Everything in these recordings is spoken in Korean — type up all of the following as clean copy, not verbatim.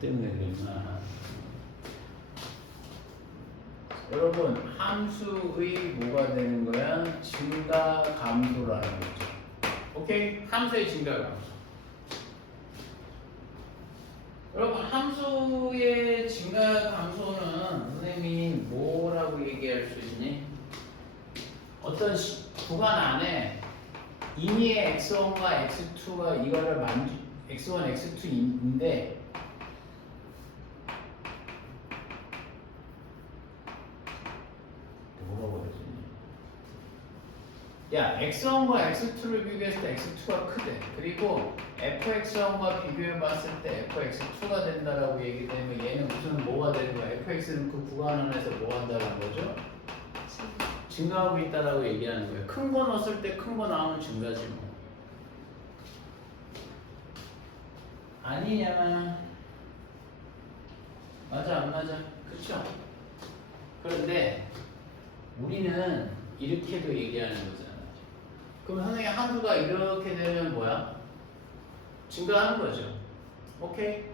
때문에 그랬나? 여러분 함수의 뭐가 되는 거야? 증가 감소라는 거죠. 오케이? 함수의 증가 감소. 여러분 함수의 증가 감소는 선생님이 뭐라고 얘기할 수 있니? 어떤 구간 안에 임의의 x1과 x2가 이거를 x1, x2인데 뭐라고 그러지? 야, x1과 x2를 비교했을 때 x2가 크대. 그리고 fx1과 비교해봤을 때 fx2가 된다라고 얘기되면 얘는 무슨 뭐가 되는 거야? fx는 그 구간 안에서 뭐 한다는 거죠? 증가하고 있다라고 얘기하는 거예요. 큰 거 넣었을 때 큰 거 나오면 증가지 뭐. 아니냐? 맞아 안 맞아? 그쵸? 그런데 우리는 이렇게도 얘기하는 거잖아. 그럼 선생님 함수가 이렇게 되면 뭐야? 증가하는 거죠. 오케이?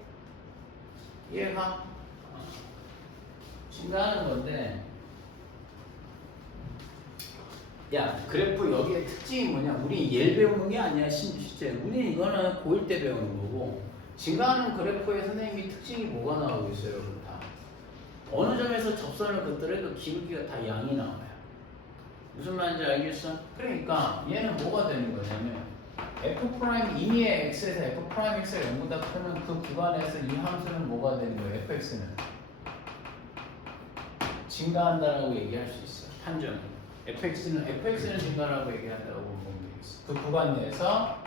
이해가? 증가하는 건데 야, 그래프 여기에 특징이 뭐냐? 우리 얘를 배우는 게 아니야, 실제. 우리 이거는 고1 때 배우는 거고, 증가하는 그래프의 선생님이 특징이 뭐가 나오고 있어요, 여러분 다? 어느 점에서 접선을 긋더라도 기울기가 다 양이 나와요. 무슨 말인지 알겠어? 그러니까 얘는 뭐가 되는 거냐면 f' 임의의 x에서 f'x가 0보다 크면 그 구간에서 이 함수는 뭐가 되는 거예요? fx는 증가한다라고 얘기할 수 있어, 판정이. fx는 증가라고 얘기한다고 보면 되겠어. 그 구간 내에서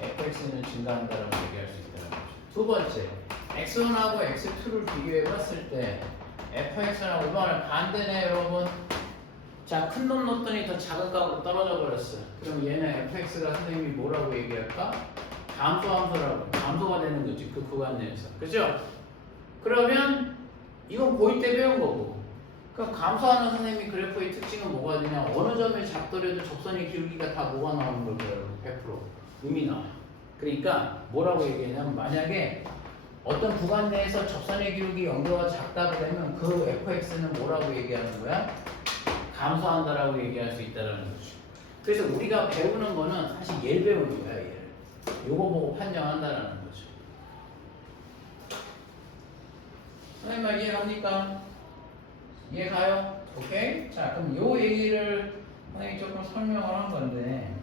fx는 증가한다라고 얘기할 수 있다는 거죠. 두 번째, x1하고 x2를 비교해봤을 때 fx하고 이번에 반대네 여러분. 자, 큰 놈 넣었더니 더 작은 값으로 떨어져 버렸어. 그럼 얘는 fx가 선생님이 뭐라고 얘기할까? 감소함수라고. 감소가 되는 거지, 그 구간 내에서. 그죠? 그러면 이건 고2 때 배운 거고. 그럼 감소하는 선생님이 그래프의 특징은 뭐가 되냐? 어느 점을 잡더라도 접선의 기울기가 다 뭐가 나오는 거예요? 100% 의미 나와요. 그러니까 뭐라고 얘기하냐면 만약에 어떤 구간 내에서 접선의 기울기 0보다 작다고 되면 그 fx는 뭐라고 얘기하는 거야? 감소한다라고 얘기할 수 있다는 거죠. 그래서 우리가 배우는 거는 사실 얘를 배우는 거야, 얘를. 요거 보고 판정한다라는 거죠. 선생님 말 이해갑니까? 이해 가요? 오케이? 자, 그럼 요 얘기를 선생님이 조금 설명을 한 건데,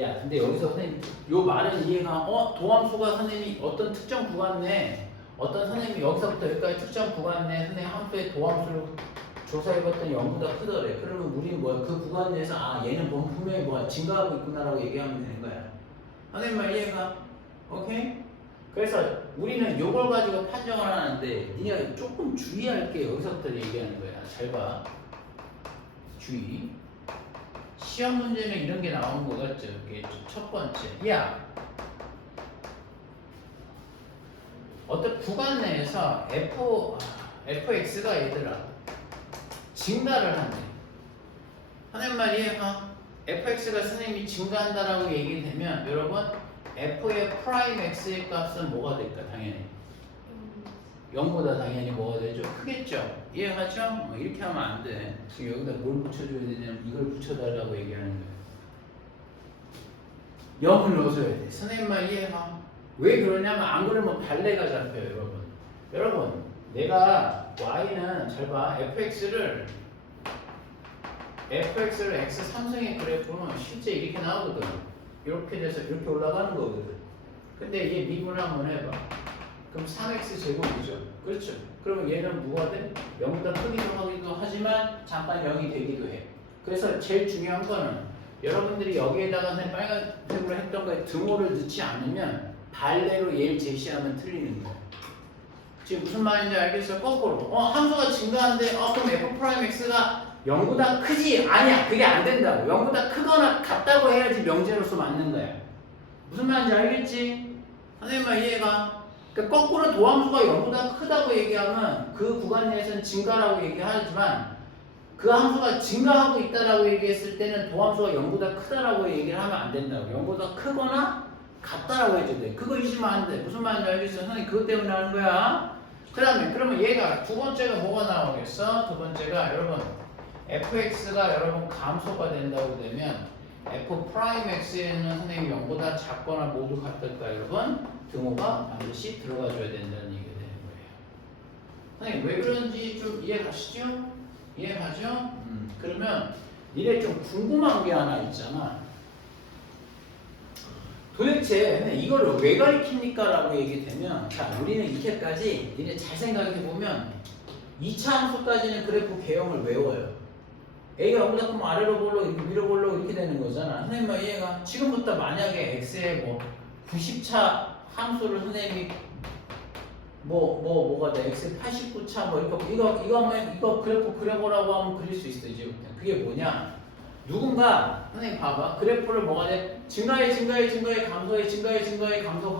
야, 근데 여기서 선생님, 요 말은 이해가, 도함수가 선생님이 어떤 특정 구간 내, 어떤 선생님이 여기서부터 여기까지 특정 구간 내 선생님 함수의 도함수를 조사해봤더니 0보다 크더래. 그러면 우리는 뭐야? 그 구간 내에서, 아, 얘는 분명히 뭐야? 증가하고 있구나라고 얘기하면 되는 거야. 선생님 말 이해가? 오케이? 그래서 우리는 요걸 가지고 판정을 하는데 니네가 조금 주의할 게 여기서부터 얘기하는 거야. 잘 봐. 주의. 시험 문제는 이런 게 나오는 거 같죠? 이게 첫 번째. 야, 어떤 구간 내에서 fx가 얘들아 증가를 하네. 하는 말이 fx가 선생님이 증가한다라고 얘기되면 여러분 f의 프라임 x의 값은 뭐가 될까? 당연히 0보다 당연히 뭐가 되죠? 크겠죠? 이해가죠? 이렇게 하면 안 돼. 지금 여기다 뭘 붙여줘야 되냐면 이걸 붙여달라고 얘기하는 거예요. 0을 넣어줘야 돼. 선생님 말 이해가? 왜 그러냐면 안 그러면 발레가 잡혀요, 여러분. 여러분, 내가 y는 잘 봐. fx를 x 3승의 그래프는 실제 이렇게 나오거든. 이렇게 돼서 이렇게 올라가는 거거든. 근데 얘 미분 한번 해봐. 그럼 3x 제곱이죠. 그렇죠. 그러면 얘는 뭐가 돼? 0보다 크기도 하기도 하지만 잠깐 0이 되기도 해. 그래서 제일 중요한 거는 여러분들이 여기에다가 빨간색으로 했던 거에 등호를 넣지 않으면 발레로 얘를 제시하면 틀리는 거야. 지금 무슨 말인지 알겠어요? 거꾸로. 함수가 증가하는데 그럼 f'x가 0보다 크지? 아니야. 그게 안 된다고. 0보다 크거나 같다고 해야지 명제로서 맞는 거야. 무슨 말인지 알겠지? 선생님 말 이해가? 그러니까 거꾸로 도함수가 0보다 크다고 얘기하면 그 구간 내에서는 증가라고 얘기하지만 그 함수가 증가하고 있다라고 얘기했을 때는 도함수가 0보다 크다라고 얘기를 하면 안 된다고. 0보다 크거나 같다라고 해줘야 돼. 그거 잊으면 안 돼. 무슨 말인지 알겠어? 선생님 그것 때문에 하는 거야. 그 다음에 그러면 얘가 두 번째가 뭐가 나오겠어? 두 번째가 여러분 fx가 여러분 감소가 된다고 되면 f 프라임 x에는 선생님이 0보다 작거나 모두 같을까 여러분? 등호가 반드시 들어가줘야 된다는 얘기가 되는 거예요. 선생님 왜 그런지 좀 이해 가시죠? 이해 가죠? 그러면 니네 좀 궁금한 게 하나 있잖아. 도대체 이거를 왜 가리킵니까? 라고 얘기되면 자 우리는 이때까지 니네 잘 생각해보면 2차 함수까지는 그래프 개형을 외워요. A가 0보다 크면 아래로 볼로 이렇게 위로 볼로 이렇게 되는 거잖아. 선생님 얘가 지금부터 만약에 X의 뭐 90차 함수를 선생님이 뭐가 돼? X의 89차 뭐 이거 그래프 그려보라고 하면 그릴 수 있어 이제부터. 그게 뭐냐? 누군가 선생님 봐봐 그래프를 뭐가 돼? 증가해 감소해 감소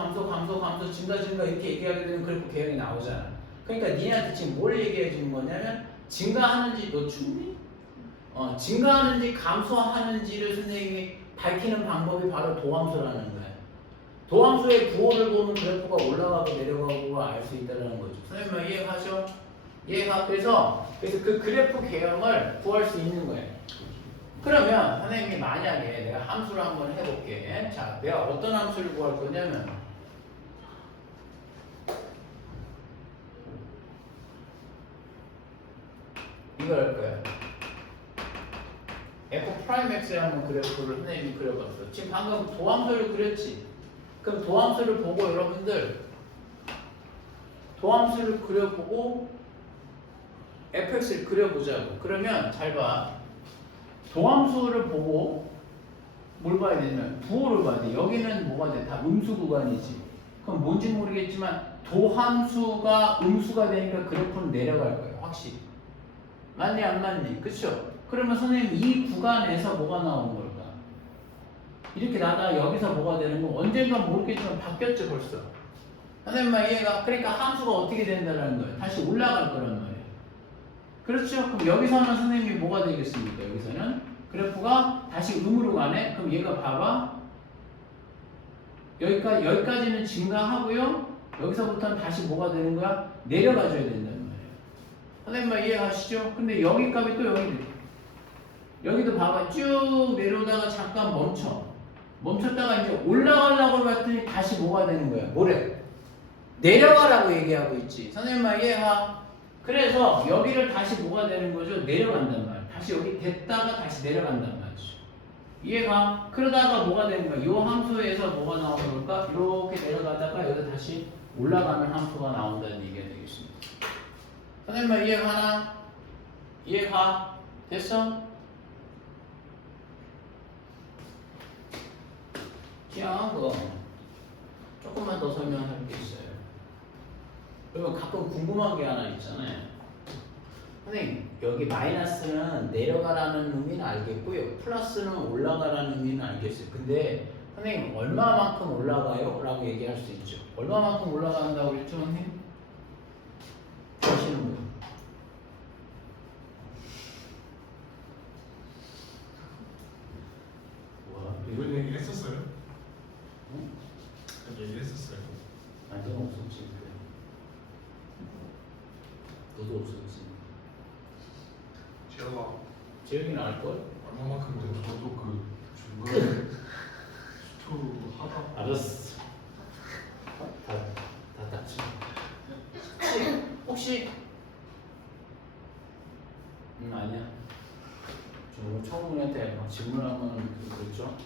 증가 이렇게 얘기하게 되면 그래프 개형이 나오잖아. 그러니까 니네한테 지금 뭘 얘기해 주는 거냐면 증가하는지 너 충분히 증가하는지 감소하는지를 선생님이 밝히는 방법이 바로 도함수라는 거야. 도함수의 부호를 보면 그래프가 올라가고 내려가고 알 수 있다는 거죠. 선생님 이해가죠? 이해가 그래서 그 그래프 개형을 구할 수 있는 거예요. 그러면 선생님이 만약에 내가 함수를 한번 해볼게. 자, 내가 어떤 함수를 구할 거냐면 이걸 할 거야. f 프라임 x에 한번 그래프를 선생님이 그려봤어. 지금 방금 도함수를 그렸지. 그럼 도함수를 보고 여러분들 도함수를 그려보고 fx를 그려보자고. 그러면 잘 봐. 도함수를 보고 뭘 봐야 되냐면 부호를 봐야 돼. 여기는 뭐가 돼? 다 음수 구간이지. 그럼 뭔지 모르겠지만 도함수가 음수가 되니까 그래프는 내려갈 거예요. 확실히. 맞니 안 맞니? 그쵸? 그러면 선생님 이 구간에서 뭐가 나오는 걸까? 이렇게 나가 여기서 뭐가 되는 거 언젠가 모르겠지만 바뀌었죠 벌써. 선생님 얘가 그러니까 함수가 어떻게 된다는 거예요? 다시 올라갈 거란 말이에요. 그렇죠? 그럼 여기서는 선생님이 뭐가 되겠습니까? 여기서는 그래프가 다시 음으로 가네? 그럼 얘가 봐봐. 여기까지는 증가하고요. 여기서부터는 다시 뭐가 되는 거야? 내려가줘야 된다는 말이에요. 선생님 이해하시죠? 근데 여기 값이 또 여기도 봐봐. 쭉 내려오다가 잠깐 멈췄다가 이제 올라가려고 봤더니 다시 뭐가 되는 거야? 뭐래? 내려가라고 얘기하고 있지. 선생님 이해하? 그래서 여기를 다시 뭐가 되는 거죠? 내려간단 말이야. 다시 여기 됐다가 다시 내려간단 말이죠. 이해가? 그러다가 뭐가 되는 거야? 이 함수에서 뭐가 나오는 걸까? 이렇게 내려가다가 여기 다시 올라가는 함수가 나온다는 얘기가 되겠습니다. 선생님 이해가나? 이해가? 됐어? 그냥 조금만 더 설명할 게 있어요. 그러면 가끔 궁금한 게 하나 있잖아요. 선생님 여기 마이너스는 내려가라는 의미는 알겠고요. 플러스는 올라가라는 의미는 알겠어요. 근데 선생님 얼마만큼 올라가요? 라고 얘기할 수 있죠. 얼마만큼 올라간다고 그랬죠 선생님? 아시는 분? 이런 얘기를 했었어요? 응? 그런 얘기를 했었어요. 아니 넌 없었지. 너도 없었지. 제가 재혁이는 알걸? 얼마만큼 돼도 저도 그 중간에 수투하다. 알았어. 다 닥쳐. 혹시 아니야. 저 오늘 청문회한테 막 질문하면 그랬죠?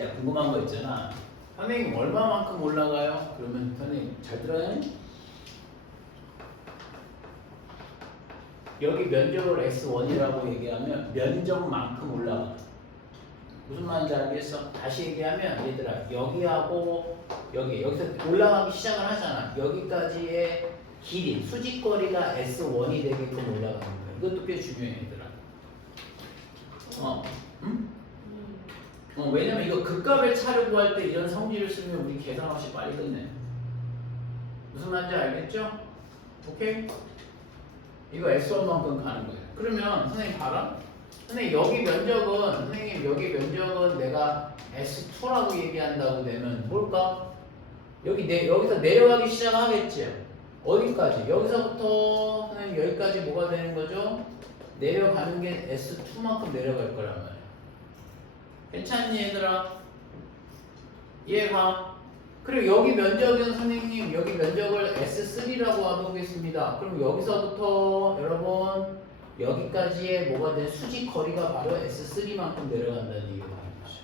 야 궁금한 거 있잖아. 선생님 얼마만큼 올라가요? 그러면 선생님 잘 들어요? 여기 면적을 x1이라고 얘기하면 면적만큼 올라가. 무슨 말인지 알겠어? 다시 얘기하면 얘들아 여기하고 여기서 올라가기 시작을 하잖아. 여기까지의 길이 수직거리가 s1이 되게끔 올라가는 거야. 이것도 꽤 중요해 얘들아. 응? 왜냐면 이거 극값의 차를 구할 때 이런 성질을 쓰면 우리 계산 없이 빨리 끝내. 무슨 말인지 알겠죠? 오케이? 이거 S1만큼 가는 거예요. 그러면 선생님 봐라. 선생님 여기 면적은 내가 S2라고 얘기한다고 되면 뭘까? 여기서 내려가기 시작하겠지. 어디까지? 여기서부터 선생님 여기까지 뭐가 되는 거죠? 내려가는 게 S2만큼 내려갈 거란 말이야. 괜찮니 얘들아? 이해가? 그리고 여기 면적은 선생님 여기 면적을 S3라고 해보겠습니다. 그럼 여기서부터 여러분 여기까지의 뭐가 된 수직 거리가 바로 S3만큼 내려간다는 얘기가 되는 거죠.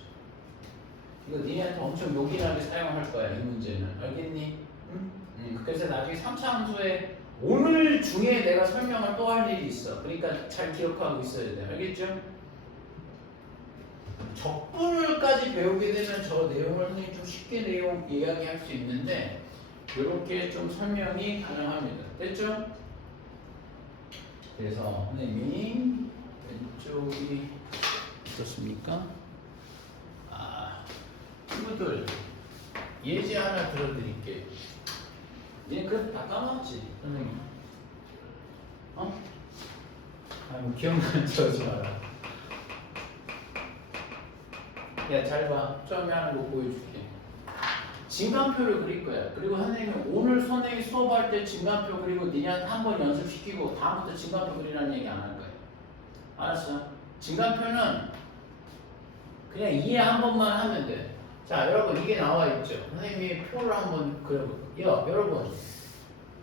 이거 니네한테 엄청 요긴하게 사용할 거야 이 문제는. 알겠니? 응? 그래서 나중에 3차 함수에 오늘 중에 내가 설명을 또 할 일이 있어. 그러니까 잘 기억하고 있어야 돼. 알겠죠? 적분을까지 배우게 되면 저 내용을 선생님 좀 쉽게 내용 이야기할 수 있는데 이렇게 좀 설명이 가능합니다. 됐죠? 그래서 선생님이 왼쪽이 있었습니까? 친구들 예제 하나 들어드릴게요. 얘 그래도 다 까먹었지 선생님. 뭐 기억나는 척 하지 마라. 야, 잘 봐. 처음에 하는 거 보여줄게. 진간표를 그릴 거야. 그리고 선생님이 오늘 선생님이 수업할 때 진간표 그리고 니네한테 한 번 연습시키고 다음부터 진간표 그리라는 얘기 안 할 거야. 알았어? 진간표는 그냥 이해 한 번만 하면 돼. 자, 여러분 이게 나와 있죠? 선생님이 표를 한번 그려볼게요. 여러분.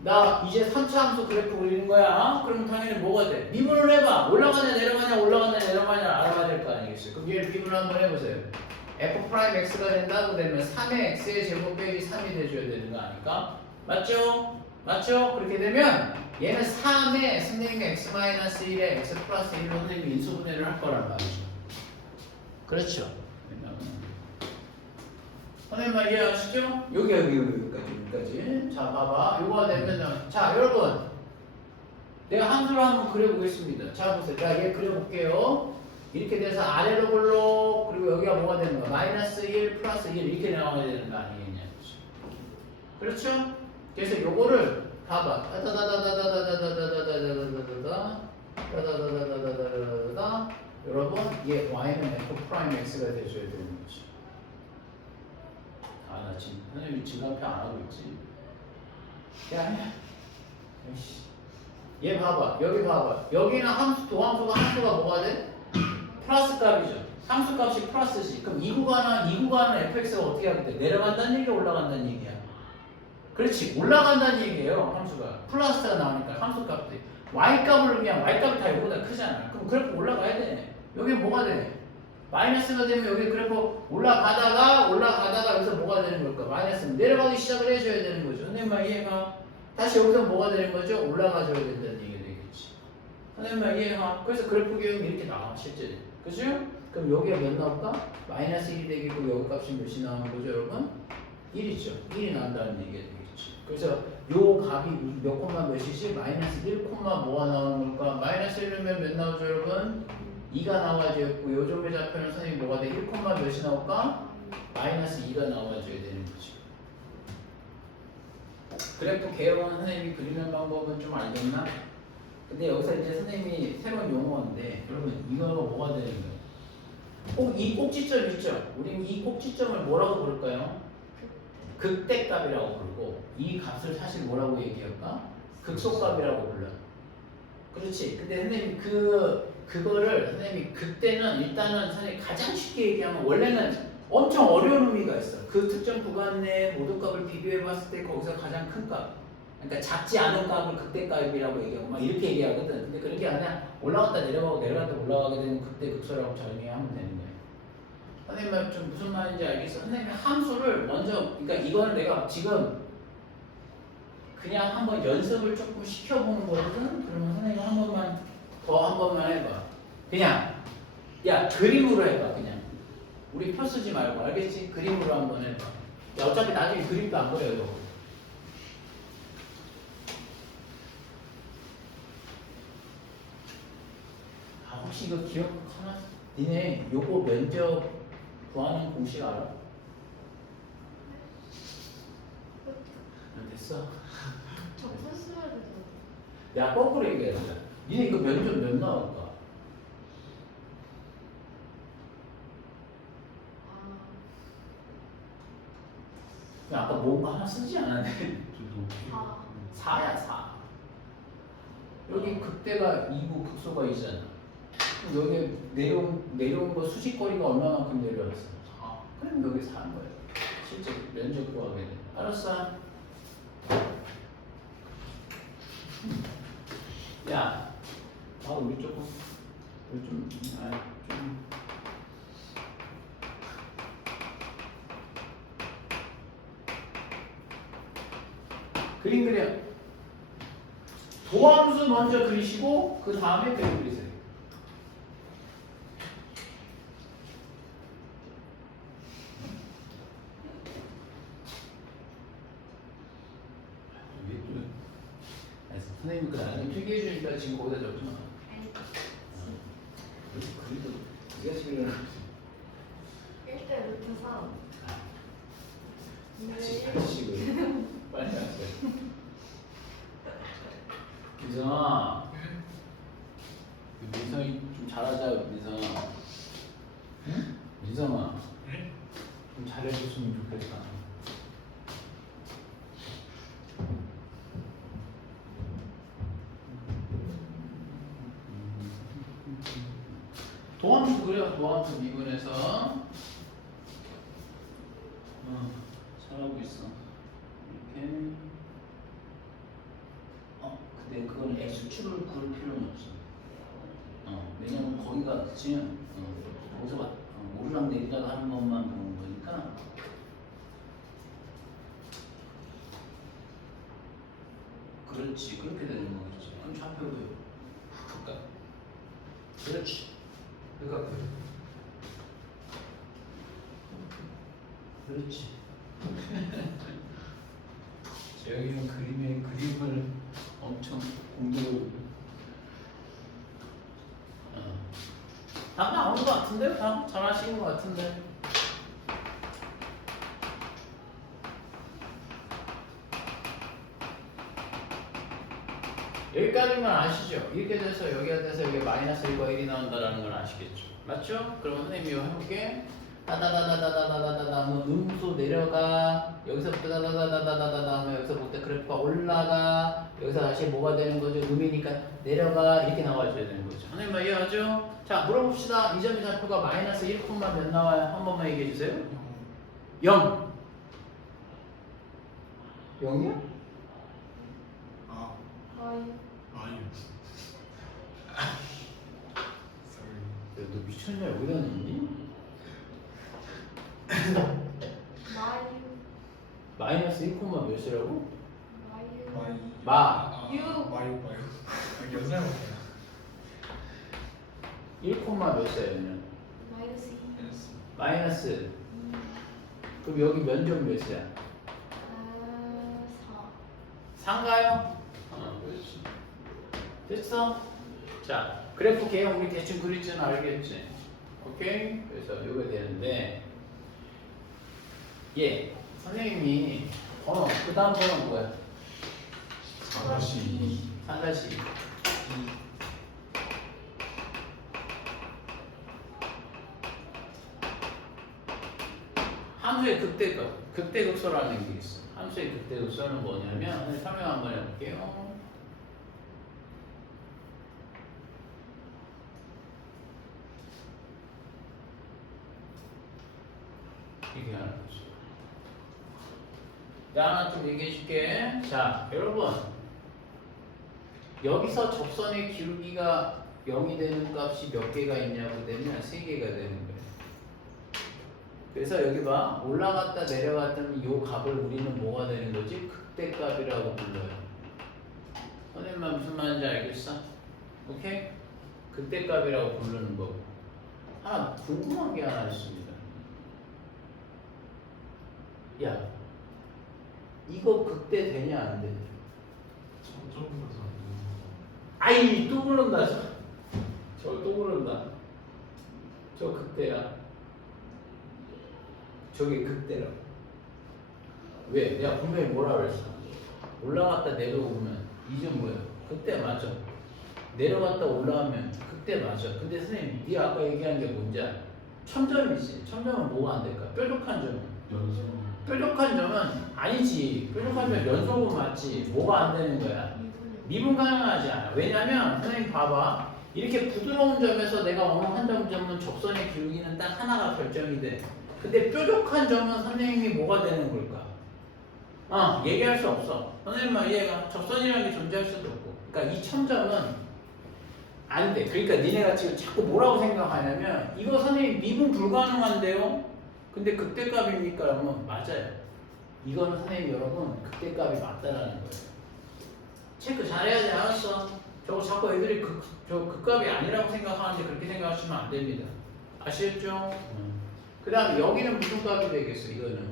나 이제 3차 함수 그래프 그리는 거야. 그럼 당연히 뭐가 돼? 미분을 해봐. 올라가냐 내려가냐 올라가냐 내려가냐 알아야 될 거 아니겠어요? 그럼 얘를 미분을 한번 해보세요. f 프라임 x가 된다고 되면 3의 x의 제곱 빼기 3이 돼줘야 되는 거 아닐까? 맞죠? 맞죠? 그렇게 되면 얘는 3의 선생님의 x-1에 x 플러스 1로 선생님이 인수분해를 할 거란 말이죠. 그렇죠? 선생님 말 이해하시죠? 여기까지. 자, 봐봐. 요거가 되면은, 자, 여러분. 내가 함수를 한번 그려보겠습니다. 자, 보세요. 자, 얘 그려볼게요. 이렇게 돼서 아래로 볼록, 그리고 여기가 뭐가 되는 거야? 마이너스 1, 플러스 1 이렇게 나와야 되는 거 아니겠냐. 그렇죠? 그래서 요거를 봐봐. 여러분, 얘 y는 f 프라임 x가 돼줘야 되는 거지. 나 지금 선생님이 진간표 안 하고 있지. 야, 얘 봐봐. 여기 봐봐. 여기는 도함수가 뭐가 돼? 플러스 값이죠. 함수 값이 플러스지. 그럼 이 구간은 fx가 어떻게 하게 돼? 내려간다는 얘기야, 올라간다는 얘기야? 그렇지. 올라간다는 얘기예요. 함수가. 플러스가 나오니까 함수 값들이. y값을 그냥 y값이 다 이거보다 크잖아. 그럼 그래프 올라가야 돼. 여기 뭐가 돼? 마이너스가 되면 여기 그래프 올라가다가 여기서 뭐가 되는 걸까? 마이너스 내려가기 시작을 해줘야 되는 거죠. 선생님 말 이해가? 다시 여기서 뭐가 되는 거죠? 올라가줘야 된다는 얘기가 되겠지. 선생님 말 이해가? 그래서 그래프 교육이 이렇게 나와 실제로. 그죠? 그럼 여기가 몇 나올까? 마이너스 1이 되겠고 여기 값이 몇이 나오는 거죠 여러분? 1이죠. 1이 나온다는 얘기가 되겠지. 그래서 요 값이 몇 콤마 몇이지? 마이너스 1 콤마 뭐가 나오는 걸까? 마이너스 1이면 몇 나오죠 여러분? 2가 나와야겠고 요점의 좌표는 선생님 뭐가 돼? 1, 몇이 나올까? 마이너스 2가 나와줘야 되는 거지. 그래프 개형은 선생님이 그리는 방법은 좀 알겠나? 근데 여기서 이제 선생님이 새로운 용어인데 여러분 이거가 뭐가 되는 거예요? 이 꼭지점 있죠? 우리는 이 꼭지점을 뭐라고 부를까요? 극대값이라고 부르고 이 값을 사실 뭐라고 얘기할까? 극소값이라고 불러요. 그렇지. 근데 선생님 그거를 선생님이 그때는 일단은 선생님 가장 쉽게 얘기하면 원래는 엄청 어려운 의미가 있어. 그 특정 구간 내에 모든 값을 비교해 봤을 때 거기서 가장 큰 값. 그러니까 작지 않은 값을 극대값이라고 얘기하고 막 이렇게 얘기하거든. 근데 그런 게 아니라 올라갔다 내려가고 내려갔다 올라가게 되는 극대 극소라고 정의하면 되는 거예요. 선생님 말 좀 무슨 말인지 알겠어? 선생님 함수를 먼저 그러니까 이거는 내가 지금 그냥 한번 연습을 조금 시켜보는 거거든. 그러면 선생님 한 번만 해봐. 그냥 야 그림으로 해봐. 그냥 우리 표 쓰지 말고 알겠지? 그림으로 한번 해봐. 야 어차피 나중에 그림도 안 그려요. 혹시 이거 기억하나? 니네 요거 면적 구하는 공식 알아? 됐어. 적었어야 되잖아. 야 거꾸로 얘기해야 돼. 니네 이거 면적 몇 나올까? 그냥 아까 뭔가 하나 쓰지 않았네. 아. 4야 4. 여기 극대가 2구 극소가 있잖아. 그럼 여기 내려온 거 수직거리가 얼마만큼 내려왔어? 4. 그럼 여기 4인 거야. 실제 면적 구하게 돼. 알았어? 야, 우리 조금 우리 좀 그림 그려. 도함수 먼저 그리시고 그 다음에 그림 그리세요. 선생님이 그 나중에 필기해 주니까 지금 거기다 적지 마. 그래도 네가 지금 1대 루트 3. 같이 빨리 왔어요. 민성아, 민성이 좀 잘하자. 민성아, 민성아, 좀 잘해줬으면 좋겠다. 도함수 그려. 도함수 미분해서 잘하고 있어. 이렇게. 근데 그건 x축을 그릴 필요는 없어. 왜냐면 거기가 그치? 거기서 오르락 내리락 하는 것만 보는 거니까. 그렇지. 그렇게 되는 거겠지. 그럼 좌표고요. 그러니까. 그렇지. 그러니까 그렇지. 여기는 그림을 엄청 공부를 답 나오는 것 같은데? 잘 하시는 것 같은데? 여기까지만 아시죠? 이렇게 돼서 여기가 돼서 여기 마이너스 1과 1이 나온다는 걸 아시겠죠? 맞죠? 그럼 선생님이 이거 해볼게. 다다다다다다다다다 하면 음수 내려가. 여기서부터 다다다다다다다 하면 여기서부터 그래프가 올라가. 여기서 다시 뭐가 되는 거죠? 음이니까 내려가. 이렇게 나와줘야 되는 거죠. 선생님 이해하죠? 자, 물어봅시다. 이 점의 좌표가 마이너스 1, 몇 나와요? 한 번만 얘기해 주세요. 0. 0이요? 아이. sorry. 너 미쳤냐? 여기다 넣니? 마이너스 1, 몇이라고? 마. 마유. 연사야. 1, 몇이에요? 마이너스 2. 마이너스. 그럼 여기 면적 몇이야? 4. 4인가요? 그렇지. 됐어? 자, 그래프 개형 우리 대충 그릴 줄은 알겠지? 오케이? 그래서 이거 되는데 선생님이 그 다음 번은 뭐야? 4-2. 4-2. 함수의 극대극소라는 게 있어. 함수의 극대극소는 뭐냐면 설명 한번 해볼게요. 이게 하는 거죠. 하나 좀 얘기해 줄게. 자, 여러분. 여기서 접선의 기울기가 0이 되는 값이 몇 개가 있냐고 되면 3개가 되는 거예요. 그래서 여기 봐. 올라갔다 내려갔다면 이 값을 우리는 뭐가 되는 거지? 극대값이라고 불러요. 선생님만 무슨 말인지 알겠어? 오케이? 극대값이라고 부르는 거고. 하나 궁금한 게 하나 있습니다. 야, 이거 극대 되냐 안 되냐? 점점에서 아이 또 그런다. 저 또 그런다. 저 극대야. 저게 극대라. 왜? 내가 분명히 뭐라 그랬어? 올라갔다 내려오면 이 점 뭐야? 극대 맞아. 내려갔다 올라가면 극대 맞아. 근데 선생님, 네 아까 얘기한 게 뭔지 알아? 첨점이지. 첨점은 뭐가 안 될까? 뾰족한 점은 연속. 뾰족한 점은 아니지. 뾰족한 점 연속은 맞지. 뭐가 안 되는 거야? 미분 가능하지 않아. 왜냐면 선생님 봐봐. 이렇게 부드러운 점에서 내가 어느 한 점은 접선의 기울기는 딱 하나가 결정이 돼. 근데 뾰족한 점은 선생님이 뭐가 되는 걸까? 얘기할 수 없어. 선생님만 얘가 접선이라는 게 존재할 수도 없고. 그러니까 이 첨점은 안 돼. 그러니까 니네가 지금 자꾸 뭐라고 생각하냐면 이거 선생님 미분 불가능한데요? 근데 극대값입니까? 그러면 맞아요. 이거는 선생님 여러분 극대값이 맞다라는 거예요. 체크 잘해야지. 알았어. 저거 자꾸 애들이 극값이 아니라고 생각하는데 그렇게 생각하시면 안 됩니다. 아시겠죠? 그 다음에 여기는 무슨 값이 되겠어? 이거는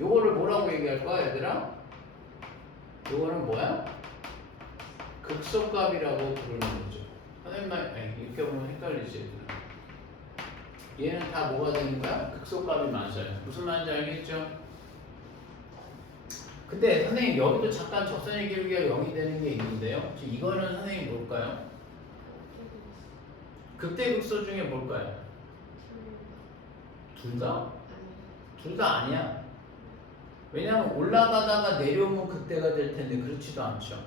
요거를 뭐라고 얘기할 거야 얘들아? 요거는 뭐야? 극소값이라고 부르는 거죠. 선생님만 이렇게 보면 헷갈리지 얘들아. 얘는 다 뭐가 되는 거야? 극소값이 맞아요. 무슨 말인지 알겠죠? 근데 선생님 여기도 잠깐 접선의 기울기가 0이 되는 게 있는데요. 이거는 선생님 뭘까요? 극대극소 중에 뭘까요? 둘 다? 둘 다 아니야. 왜냐면 올라가다가 내려오면 극대가 될 텐데 그렇지도 않죠.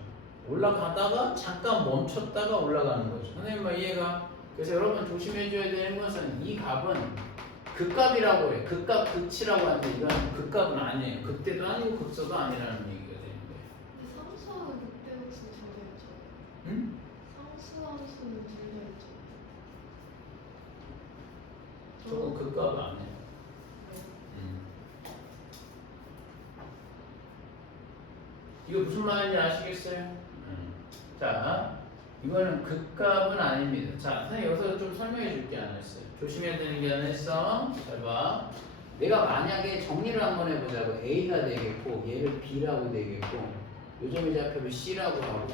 올라가다가 잠깐 멈췄다가 올라가는 거죠. 선생님 뭐 이해가? 그래서 여러분 조심해 줘야 되는 것은 이 값은 극값이라고 해요. 극값, 극치라고 하는데 이건 극값은 아니에요. 극대도 아니고 극소도 아니라는 얘기가 되는 거예요. 근데 상수하는 극대극소 둘다 있죠. 응? 상수함수는 둘다 있죠. 저건 극값 아니에요. 이거 무슨 말인지 아시겠어요? 자, 이거는 극값은 아닙니다. 자, 선생님 여기서 좀 설명해 줄 게 하나 있어요. 조심해야 되는 게 하나 있어. 잘 봐. 내가 만약에 정리를 한번 해보자고. A가 되겠고, 얘를 B라고 되겠고, 요점의 좌표를 C라고 하고,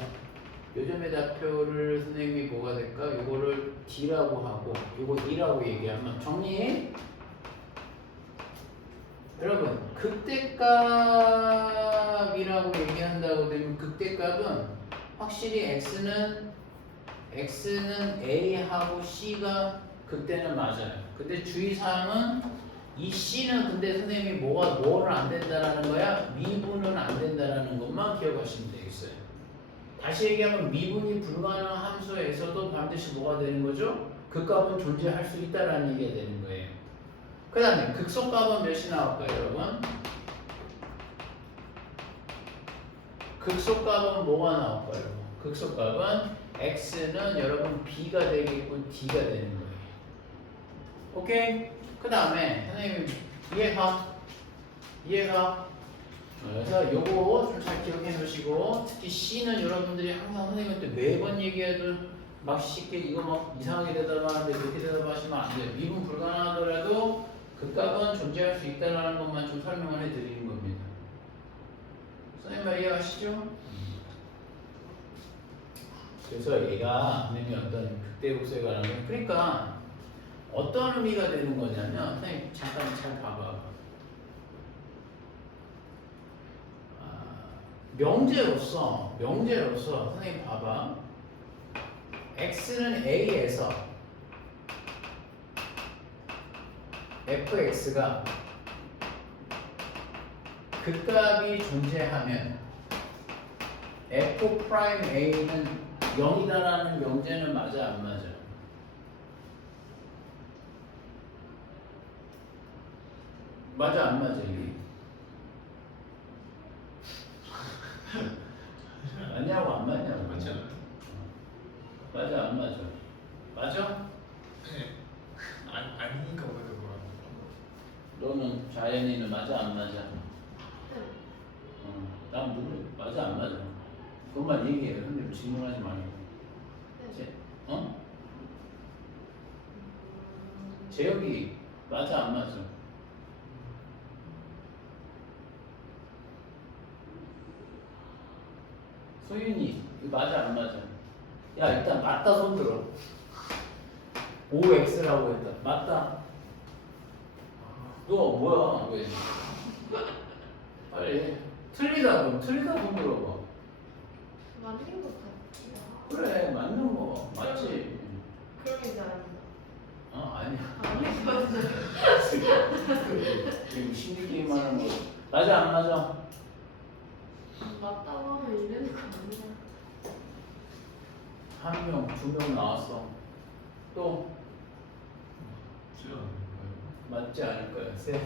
요점의 좌표를 선생님이 뭐가 될까? 요거를 D라고 하고, 요거 E라고 얘기하면 정리. 여러분, 극대값이라고 얘기한다고 되면 극대값은 확실히 X는 A하고 C가 극대는 맞아요. 근데 주의사항은 이 C는 근데 선생님이 뭐를 안 된다라는 거야? 미분은 안 된다라는 것만 기억하시면 되겠어요. 다시 얘기하면 미분이 불가능한 함수에서도 반드시 뭐가 되는 거죠? 극값은 존재할 수 있다라는 얘기가 되는 거예요. 그 다음에 극소값은 몇이 나올까요, 여러분? 극소값은 뭐가 나올까요? 극소값은 X는 여러분 B가 되겠고 D가 되는 거예요. 오케이? 그 다음에 선생님 이해가? 그래서 요거 좀 잘 기억해 놓으시고 특히 C는 여러분들이 항상 선생님한테 매번 얘기해도 막 쉽게 이거 막 이상하게 대답하는데 그렇게 대답하시면 안 돼요. 미분 불가능하더라도 극값은 존재할 수 있다는 것만 좀 설명을 해드리는 겁니다. 선생님 말 이해하시죠? 그래서 얘가 선생님이 어떤 극대극소에 관한 그러니까 어떤 의미가 되는 거냐면 선생님 잠깐 잘 봐봐. 명제로서 선생님 봐봐. X는 A에서 fx가 극값이 존재하면 f'A는 0이다라는 명제는 맞아 안 맞아? 맞아 안 맞아 이게? 맞냐고 안 맞냐고? 맞지 않아요? 맞아 안 맞아? 맞아? 네. 아니니까 왜 그거야? 너는 자연이는 맞아 안 맞아? 네. 난 모르 맞아 안 맞아? 그것만 얘기해. 근데 질문하지 말고. 네. 재혁이 맞아 안 맞아? 소윤이 이거 맞아 안 맞아? 야 일단 맞다 손 들어. OX라고 했다. 맞다. 너 뭐야 왜? 빨리 틀리다 그럼 틀리다 손 들어봐. 맞는 것 같아요. 그래 맞는 거 맞지? 그럼 이제 아니다. 아니야. 아니 맞아요. 지금 심리 게임만 하는 거. 맞아 안 맞아? 맞다고 하면 이래는 거 아니야. 한 명, 두 명 나왔어. 또 싫어 안 돼요. 맞지 않을 거야. 셋.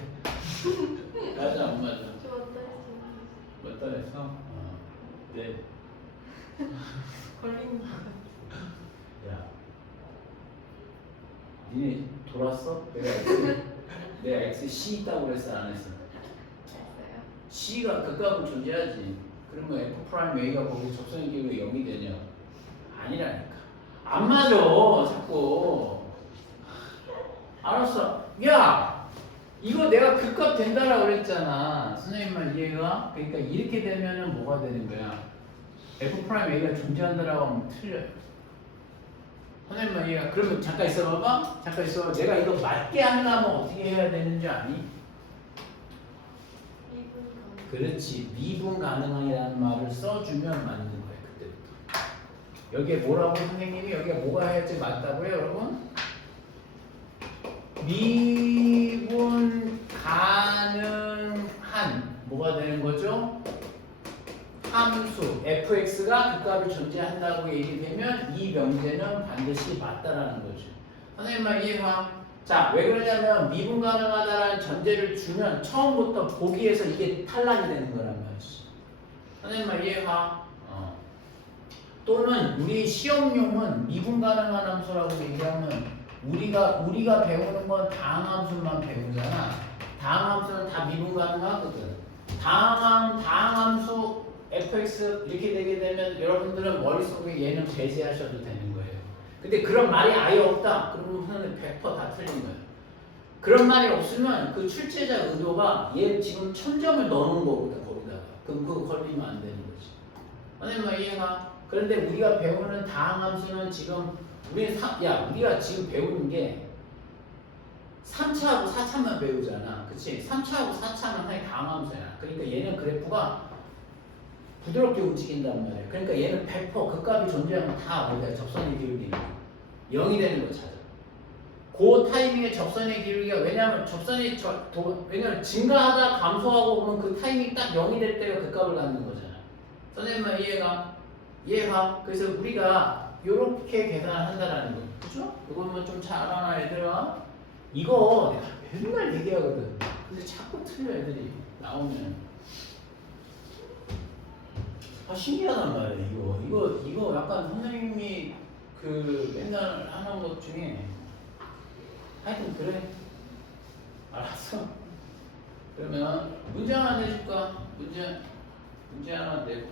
맞아 안 맞아? 저 맞다 했어. 맞다 했어? 네. 걸리는 거. 야, 니네 돌았어? 내가 X C 있다고 그랬어 안 했어? 했어요. C가 극각은 존재하지. 그러면 F 프라임 A가 거기 접선의 기울기 0이 되냐? 아니라니까. 안 맞아 자꾸. 알았어. 야, 이거 내가 극각 된다라고 그랬잖아. 선생님 말 이해가? 그러니까 이렇게 되면은 뭐가 되는 거야? F 프라임 A가 존재한다라고 하면 틀려요. 선생님 말 이해가? 그러면 잠깐 있어봐봐. 잠깐 있어봐. 내가 이거 맞게 하려면 어떻게 해야 되는지 아니? 이분 가. 그렇지. 미분 가능이라는 말을 써주면 맞는 거예요. 그때부터. 여기에 뭐라고 선생님이 여기에 뭐가 해야지 맞다고요, 여러분? 미분 가능한 뭐가 되는 거죠? 함수 fx가 그 값이 존재한다고 얘기되면 이 명제는 반드시 맞다라는 거죠. 선생님 말 이해가? 자, 왜 그러냐면 미분 가능하다라는 전제를 주면 처음부터 보기에서 이게 탈락이 되는 거란 말이지. 선생님 말 이해가? 또는 우리 시험용은 미분 가능한 함수라고 얘기하면 우리가 배우는 건 다항함수만 배우잖아. 다항함수는 다 미분 가능하거든. 다항함수 fx 이렇게 되게 되면 여러분들은 머릿속에 얘는 배제하셔도 되는 거예요. 근데 그런 말이 아예 없다. 그러면 선생님 100%다 틀린 거예요. 그런 말이 없으면 그 출제자 의도가 얘 지금 1000점을 넣는 거거든 거기다가. 그럼 그거 걸리면 안 되는 거지. 선생님 뭐 이해가? 그런데 우리가 배우는 다항함수는 지금 우리가 지금 배우는 게 3차하고 4차만 배우잖아. 그치? 3차하고 4차는 하나의 다항함수야. 그러니까 얘는 그래프가 부드럽게 움직인단 말이야. 그러니까 얘는 100% 그 값이 존재하면 다 어디야? 접선의 기울기는 0이 되는 거 찾아. 그 타이밍에 접선의 기울기가 왜냐면 왜냐면 증가하다 감소하고 보면 그 타이밍 딱 0이 될 때가 그 값을 갖는 거잖아. 선생님만 이해가? 그래서 우리가 이렇게 계산한다라는 거. 그죠? 이거는 좀 잘 알아놔 얘들아. 이거 내가 맨날 얘기하거든. 근데 자꾸 틀려 애들이 나오면. 신기하단 말이야 이거 약간 선생님이 그 맨날 하는 것 중에 하여튼 그래. 알았어. 그러면 문제 하나 내줄까? 문제 하나 내고.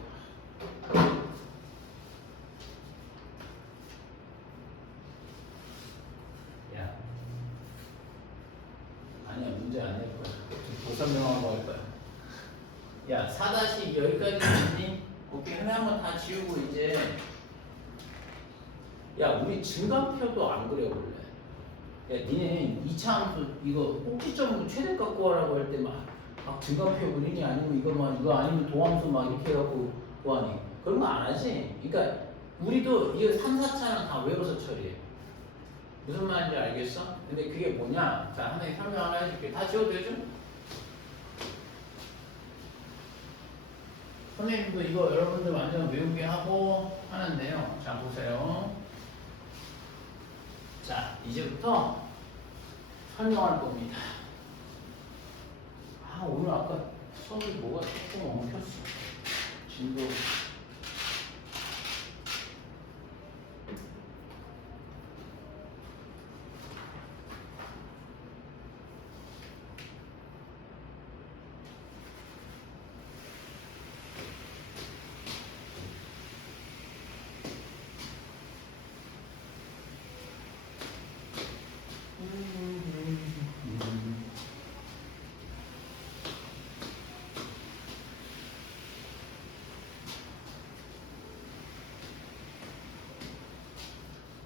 야, 아니야 문제 안 낼 거야. 보설명하고 할 거야. 야, 4- 여기까지 있니? 오케이, 하나만 다 지우고 이제. 야, 우리 증감표도 안 그려볼래? 야, 니네 2차 함수 이거 꼭지점으로 최대값 구하라고 할 때 막 증감표 그리니 아니면 이거 아니면 도함수 막 이렇게 해갖고 구하니 그런 거 안 하지? 그러니까 우리도 이거 3, 4차는 다 외워서 처리해. 무슨 말인지 알겠어? 근데 그게 뭐냐? 자, 하나 설명 하나 해줄게. 다 지워도 되죠? 선생님도 이거 여러분들 완전 외우게 하고 하는데요. 자, 보세요. 자, 이제부터 설명할 겁니다. 오늘 아까 수업이 뭐가 조금 엉켰어. 진도.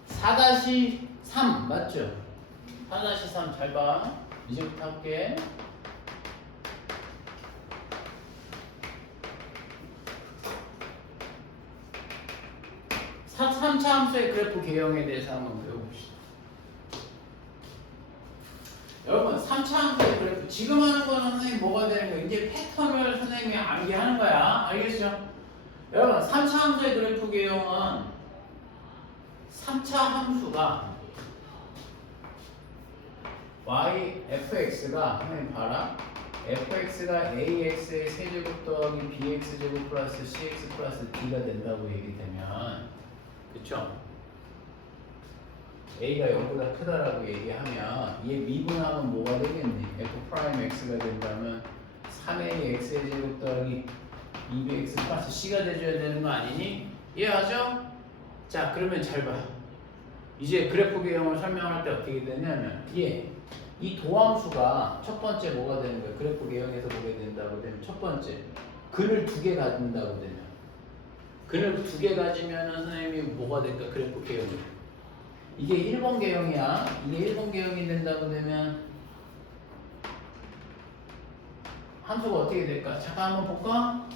(4-3) 맞죠? 4-3 잘 봐. 이제부터 할게. 3차 함수의 그래프 개형에 대해서 한번 배워봅시다. 3차 함수의 그래프. 지금 하는 거는 선생님 뭐가 되는 거야? 이제 패턴을 선생님이 암기하는 거야. 알겠죠? 여러분 3차 함수의 그래프 개형은 3차 함수가 fx가 선생님 봐라. fx가 ax의 세제곱 더하기 bx제곱 플러스 cx 플러스 d가 된다고 얘기되면, 그쵸? a가 0보다 크다라고 얘기하면 얘 미분하면 뭐가 되겠니? f'x가 된다면 3a x의 제곱 더하기 2bx 플러스 c가 돼줘야 되는 거 아니니? 이해하죠? 자, 그러면 잘 봐. 이제 그래프 개형을 설명할 때 어떻게 되냐면 이 도함수가 첫 번째 뭐가 되는 거야? 그래프 개형에서 보게 된다고 되면 첫 번째 근을 2개 가진다고 되면, 근을 2개 가지면 선생님이 뭐가 될까? 그래프 개형이 이게 1번 개형이야. 이게 1번 개형이 된다고 되면 함수가 어떻게 될까? 잠깐 한번 볼까?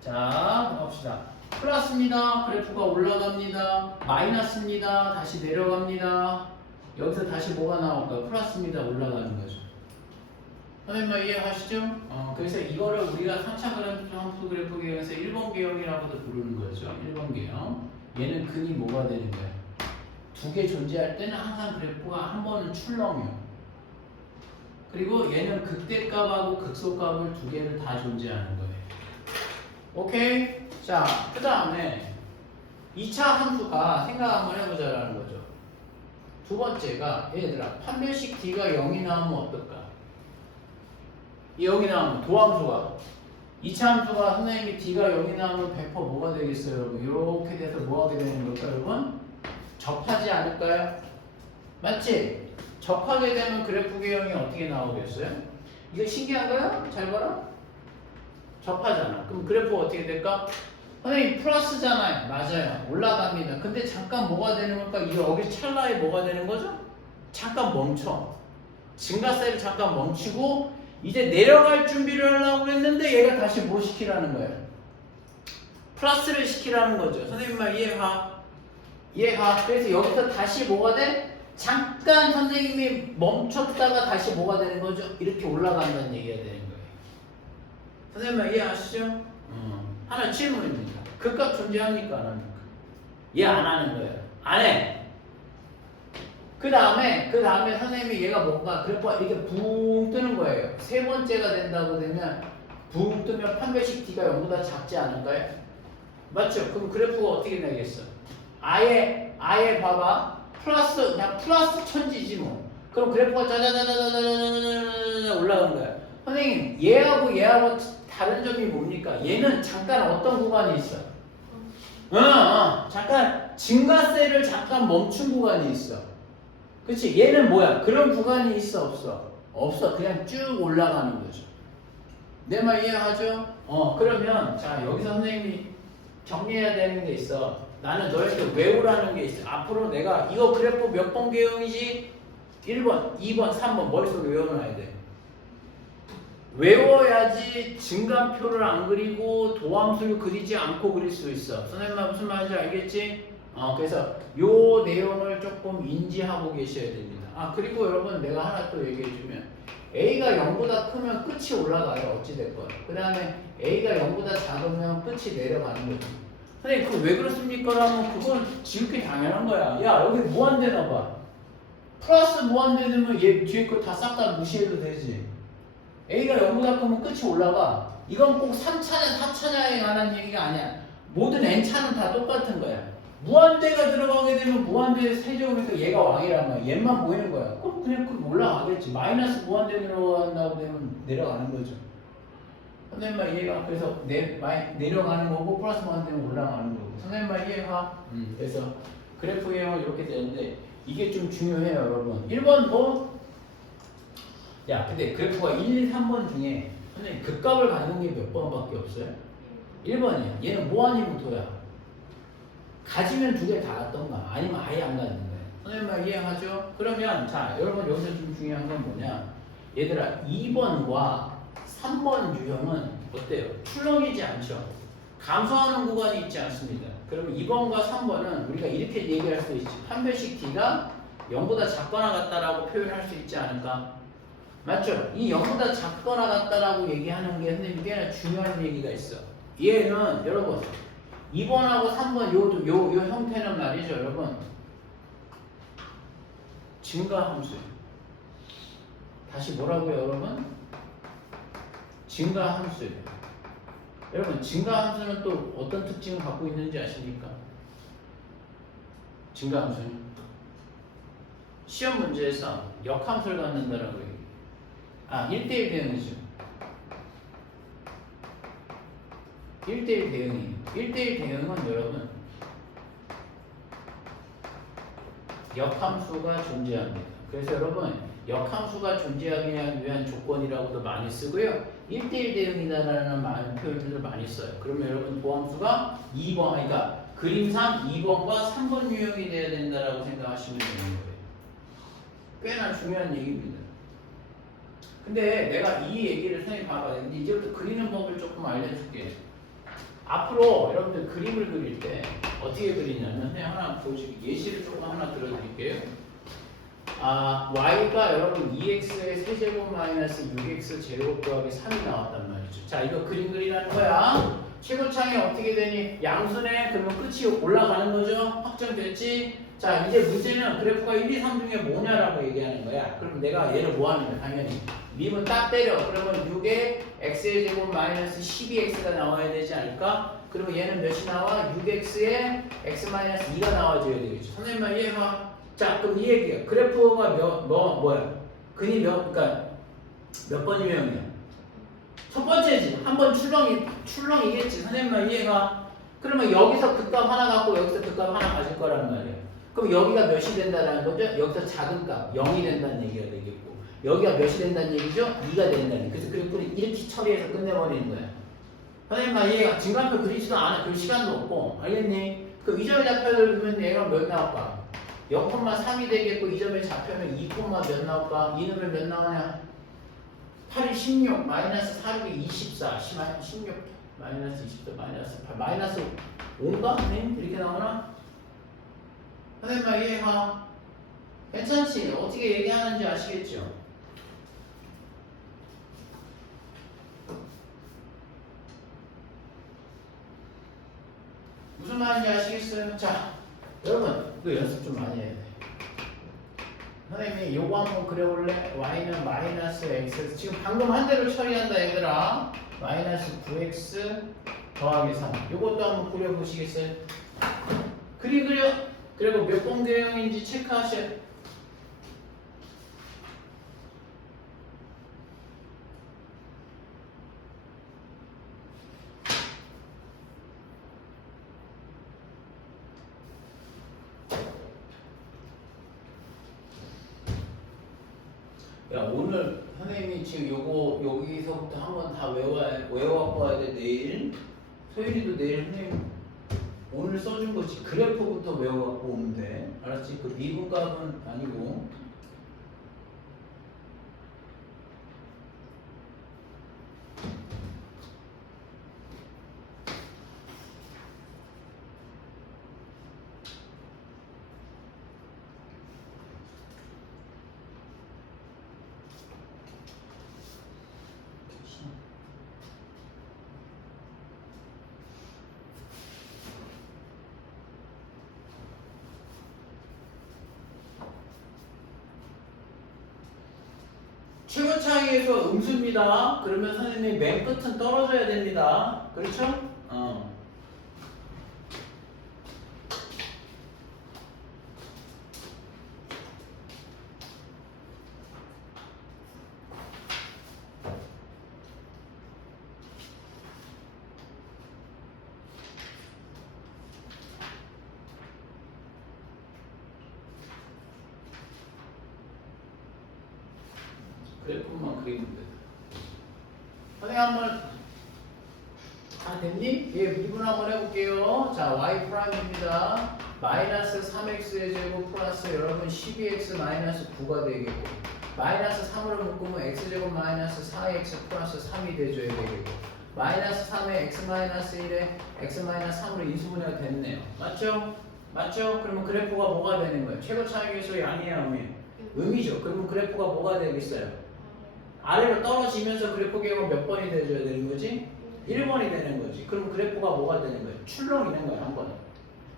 자, 봅시다. 플러스입니다. 그래프가 올라갑니다. 마이너스입니다. 다시 내려갑니다. 여기서 다시 뭐가 나올까요? 플러스입니다. 올라가는 거죠. 선생님 이해하시죠? 그래서 이거를 우리가 3차 그래프 함수 그래프 개형에서 1번 개형이라고도 부르는 거죠. 1번 개형. 얘는 근이 뭐가 되는 거야? 2개 존재할 때는 항상 그래프가 한 번은 출렁이요. 그리고 얘는 극대값하고 극소값을 2개를 다 존재하는 거예요. 오케이? 자, 그 다음에 2차 함수가 생각 한번 해보자라는 거죠. 두 번째가 얘들아 판별식 d가 0이 나오면 어떨까? 이 0이 나오면 도함수가 2차 함수가 선생님이 d가 0이 나오면 100% 뭐가 되겠어요 여러분? 이렇게 돼서 뭐 하게 되는 걸까요 여러분? 접하지 않을까요? 맞지? 접하게 되면 그래프 개형이 어떻게 나오겠어요? 이거 신기한 거야? 잘 봐라. 접하잖아. 그럼 그래프가 어떻게 될까? 선생님 플러스잖아요. 맞아요. 올라갑니다. 근데 잠깐 뭐가 되는 걸까? 이 여기 찰나에 뭐가 되는 거죠? 잠깐 멈춰. 증가세를 잠깐 멈추고 이제 내려갈 준비를 하려고 했는데 얘가 다시 뭐 시키라는 거예요? 플러스를 시키라는 거죠. 선생님 말 이해가? 이해가? 그래서 여기서 다시 뭐가 돼? 잠깐 선생님이 멈췄다가 다시 뭐가 되는 거죠? 이렇게 올라간다는 얘기가 되는 거예요. 선생님 말 이해하시죠? 하나 질문입니다. 극값 존재합니까? 안 합니까? 얘 안 하는 거예요. 안 해. 그 다음에 선생님이 얘가 뭔가 그래프가 이렇게 붕 뜨는 거예요. 세 번째가 된다고 되면 붕 뜨면 판별식 d가 0보다 작지 않은가요? 맞죠? 그럼 그래프가 어떻게 나겠어? 아예 봐봐. 플러스 그냥 플러스 천지지 뭐. 그럼 그래프가 짜자자자자자자자자 올라가는 거야. 선생님 얘하고 다른 점이 뭡니까? 얘는 잠깐 어떤 구간이 있어? 잠깐 증가세를 잠깐 멈춘 구간이 있어. 그치? 얘는 뭐야? 그런 구간이 있어 없어? 없어. 그냥 쭉 올라가는 거죠. 내 말 이해하죠? 그러면 자 여기서 선생님이 정리해야 되는 게 있어. 나는 너희들 외우라는 게 있어. 앞으로 내가 이거 그래프 몇 번 개형이지? 1번, 2번, 3번 머릿속에 외워놔야 돼. 외워야지 증감표를 안 그리고 도함수를 그리지 않고 그릴 수 있어. 선생님 무슨 말인지 알겠지? 그래서 요 내용을 조금 인지하고 계셔야 됩니다. 그리고 여러분 내가 하나 또 얘기해주면 A가 0보다 크면 끝이 올라가요. 어찌됐건. 그 다음에 A가 0보다 작으면 끝이 내려가는 거지. 선생님 그거 왜 그렇습니까? 라면 그건 지극히 당연한 거야. 야 여기 무한대나 봐. 플러스 무한대 되면 얘 뒤에 거 다 싹 다 무시해도 되지. A가 0보다 크면 끝이 올라가. 이건 꼭 3차냐 4차냐에 관한 얘기가 아니야. 모든 n차는 다 똑같은 거야. 무한대가 들어가게 되면 무한대 세제곱이니까 얘가 왕이란 말이야. 얘만 보이는 거야. 그럼 그냥 그 올라가겠지. 마이너스 무한대 들어간다고 되면 내려가는 거죠. 선생님 말 이해가? 그래서 내려가는 거고 플러스 무한대는 올라가는 거고. 선생님 말 이해가? 그래서 그래프 개형은 이렇게 되는데 이게 좀 중요해요 여러분. 1번 뭐? 야 근데 그래프가 1, 2, 3번 중에 선생님 극값을 갖는 게 몇 번밖에 없어요? 1번이야. 얘는 뭐 아니면 도야. 가지면 두 개 다 갖던가 아니면 아예 안 갖는 거예요. 선생님 말 이해하죠? 그러면 자 여러분 여기서 좀 중요한 건 뭐냐? 얘들아 2번과 3번 유형은 어때요? 출렁이지 않죠? 감소하는 구간이 있지 않습니다. 그러면 2번과 3번은 우리가 이렇게 얘기할 수 있지. 판별식 d가 0보다 작거나 같다라고 표현할 수 있지 않을까? 맞죠? 이 0보다 작거나 같다라고 얘기하는 게 선생님 꽤나 중요한 얘기가 있어. 얘는 여러분 2번하고 3번 요 형태는 말이죠 여러분 증가함수예요. 다시 뭐라고요 여러분? 증가함수예요. 여러분 증가함수는 또 어떤 특징을 갖고 있는지 아십니까? 증가함수는 시험 문제에서 역함수를 갖는다라고 얘기해요. 1대1 대응이죠. 1대1 대응이에요. 1대1 대응은 여러분 역함수가 존재합니다. 그래서 여러분 역함수가 존재하기 위한 조건이라고도 많이 쓰고요. 1대1 대응이다라는 많은 표현들을 많이 써요. 그러면 여러분 도함수가 2번, 그러니까 그림상 2번과 3번 유형이 돼야 된다라고 생각하시면 되는 거예요. 꽤나 중요한 얘기입니다. 근데 내가 이 얘기를 선생님 봐봐. 근데 이제부터 그리는 법을 조금 알려줄게. 앞으로 여러분들 그림을 그릴 때 어떻게 그리냐면 선생님 하나 보여줄게. 예시를 조금 하나 들어드릴게요. y가 여러분 2x의 세제곱 마이너스 6x 제곱 더하기 3이 나왔단 말이죠. 자, 이거 그림 그리라는 거야. 최고창이 어떻게 되니? 양수네. 그러면 끝이 올라가는 거죠. 확정됐지? 자, 이제 문제는 그래프가 1, 2, 3 중에 뭐냐라고 얘기하는 거야. 그럼 내가 얘를 뭐 하는 거야? 당연히 미분 딱 때려. 그러면 6에 x의 제곱 마이너스 12x가 나와야 되지 않을까? 그러면 얘는 몇이 나와? 6x에 x 마이너스 2가 나와줘야 되겠죠. 선생님만 이해가? 자, 그럼 이 얘기야. 그래프가 뭐야? 그니 그러니까 몇 번 유형이야? 첫 번째지. 한 번 출렁이겠지. 선생님만 이해가? 그러면 여기서 극값 하나 갖고 여기서 극값 하나 가질 거라는 말이야. 그럼 여기가 몇이 된다는 거죠? 여기서 작은 값 0이 된다는 얘기가 되겠고 여기가 몇이 된다는 얘기죠? 2가 된다는 얘기. 그래서 그래프를 이렇게 처리해서 끝내버리는 거야. 선생님만 이해가? 증가표 그리지도 않아. 그럴 시간도 없고. 알겠니? 그 이 점의 좌표를 그리면 얘가 몇 나올까? 0,3이 되겠고 이 점의 좌표는 2, 몇 나올까? 2는 몇 나오냐? 8이 16, 마이너스 4이 24, 16, 마이너스 24, 마이너스 8, 마이너스 5인가? 선생님? 이렇게 나오나? 선생님 이해가? 괜찮지? 어떻게 얘기하는지 아시겠죠? 무슨 말인지 아시겠어요? 자, 여러분 이거 연습 좀 많이 해야 돼. 선생님이 요거 한번 그려볼래? y는 마이너스 x 지금 방금 한 대로 처리한다 얘들아. 마이너스 9x 더하기 3 요것도 한번 그려보시겠어요? 그려 그리고 몇 번 교형인지 체크하셔야 돼. 야, 오늘 선생님이 지금 요거 여기서부터 한번 다 외워갖고 와야 돼. 내일 소율이도 내일 선생님 오늘 써준 거지. 그래프부터 외워갖고 오면 돼. 알았지? 그 미분값은 아니고. 최고 차이에서 음수입니다. 그러면 선생님 맨 끝은 떨어져야 됩니다. 그렇죠? 그래프만 그리면 돼. 선생님 한번 다 됐니? 예, 미분 한번 해볼게요. 자, y 프라임입니다. 마이너스 3x의 제곱 플러스 여러분 12x 마이너스 9가 되겠고 마이너스 3으로 묶으면 x제곱 마이너스 4x 플러스 3이 돼줘야 되겠고 마이너스 3에 x 마이너스 1에 x 마이너스 3으로 인수분해가 됐네요. 맞죠? 맞죠? 그러면 그래프가 뭐가 되는 거예요? 최고 차익에서 양이야, 음이에요? 음이죠. 그러면 그래프가 뭐가 되겠어요? 아래로 떨어지면서 그래프 개혁은 몇 번이 돼줘야 되는 거지? 1번이 되는 거지. 그럼 그래프가 뭐가 되는 거예요? 출렁이는 거야, 한 번에.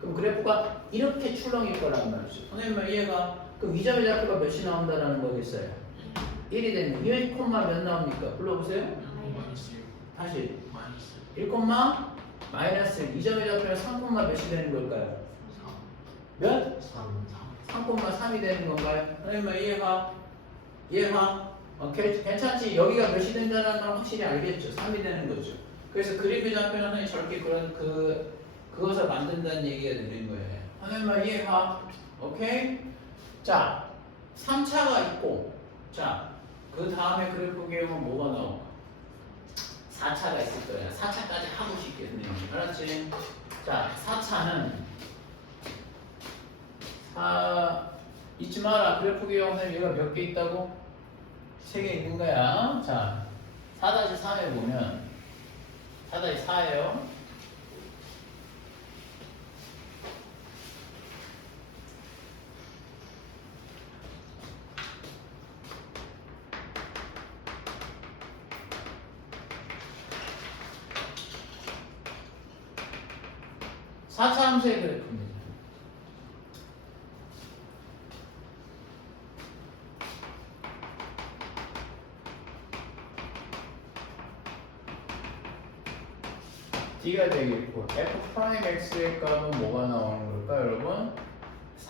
그럼 그래프가 이렇게 출렁일 거란 말이죠. 선생님, 얘가 그럼 2점의 좌표가 몇이 나온다라는 거겠어요? 1이 되는 거. 1, 몇 나옵니까? 불러보세요. 다시. 1, 마이너스 2점의 좌표는 3, 몇이 되는 걸까요? 몇? 3,3이 되는 건가요? 선생님, 얘가 괜찮지? 여기가 몇이 된다는 건 확실히 알겠죠? 3이 되는 거죠. 그래서 그래프 좌표는 저렇게 그것을 만든다는 얘기가 되는 거예요. 선생님, 이해가? 오케이? 자, 3차가 있고, 자, 그 다음에 그래프 개혁은 뭐가 나올까? 4차가 있을 거야. 4차까지 하고 싶게 선생님. 알았지? 자, 4차는 잊지 마라. 그래프 개혁 선생님 얘가 몇 개 있다고? 3개 있는 거야. 자, 4-4에 보면 4-4예요. 사차 함수의 그래프입니다. D가 되겠고 F'X의 값은 뭐가 나오는 걸까 여러분?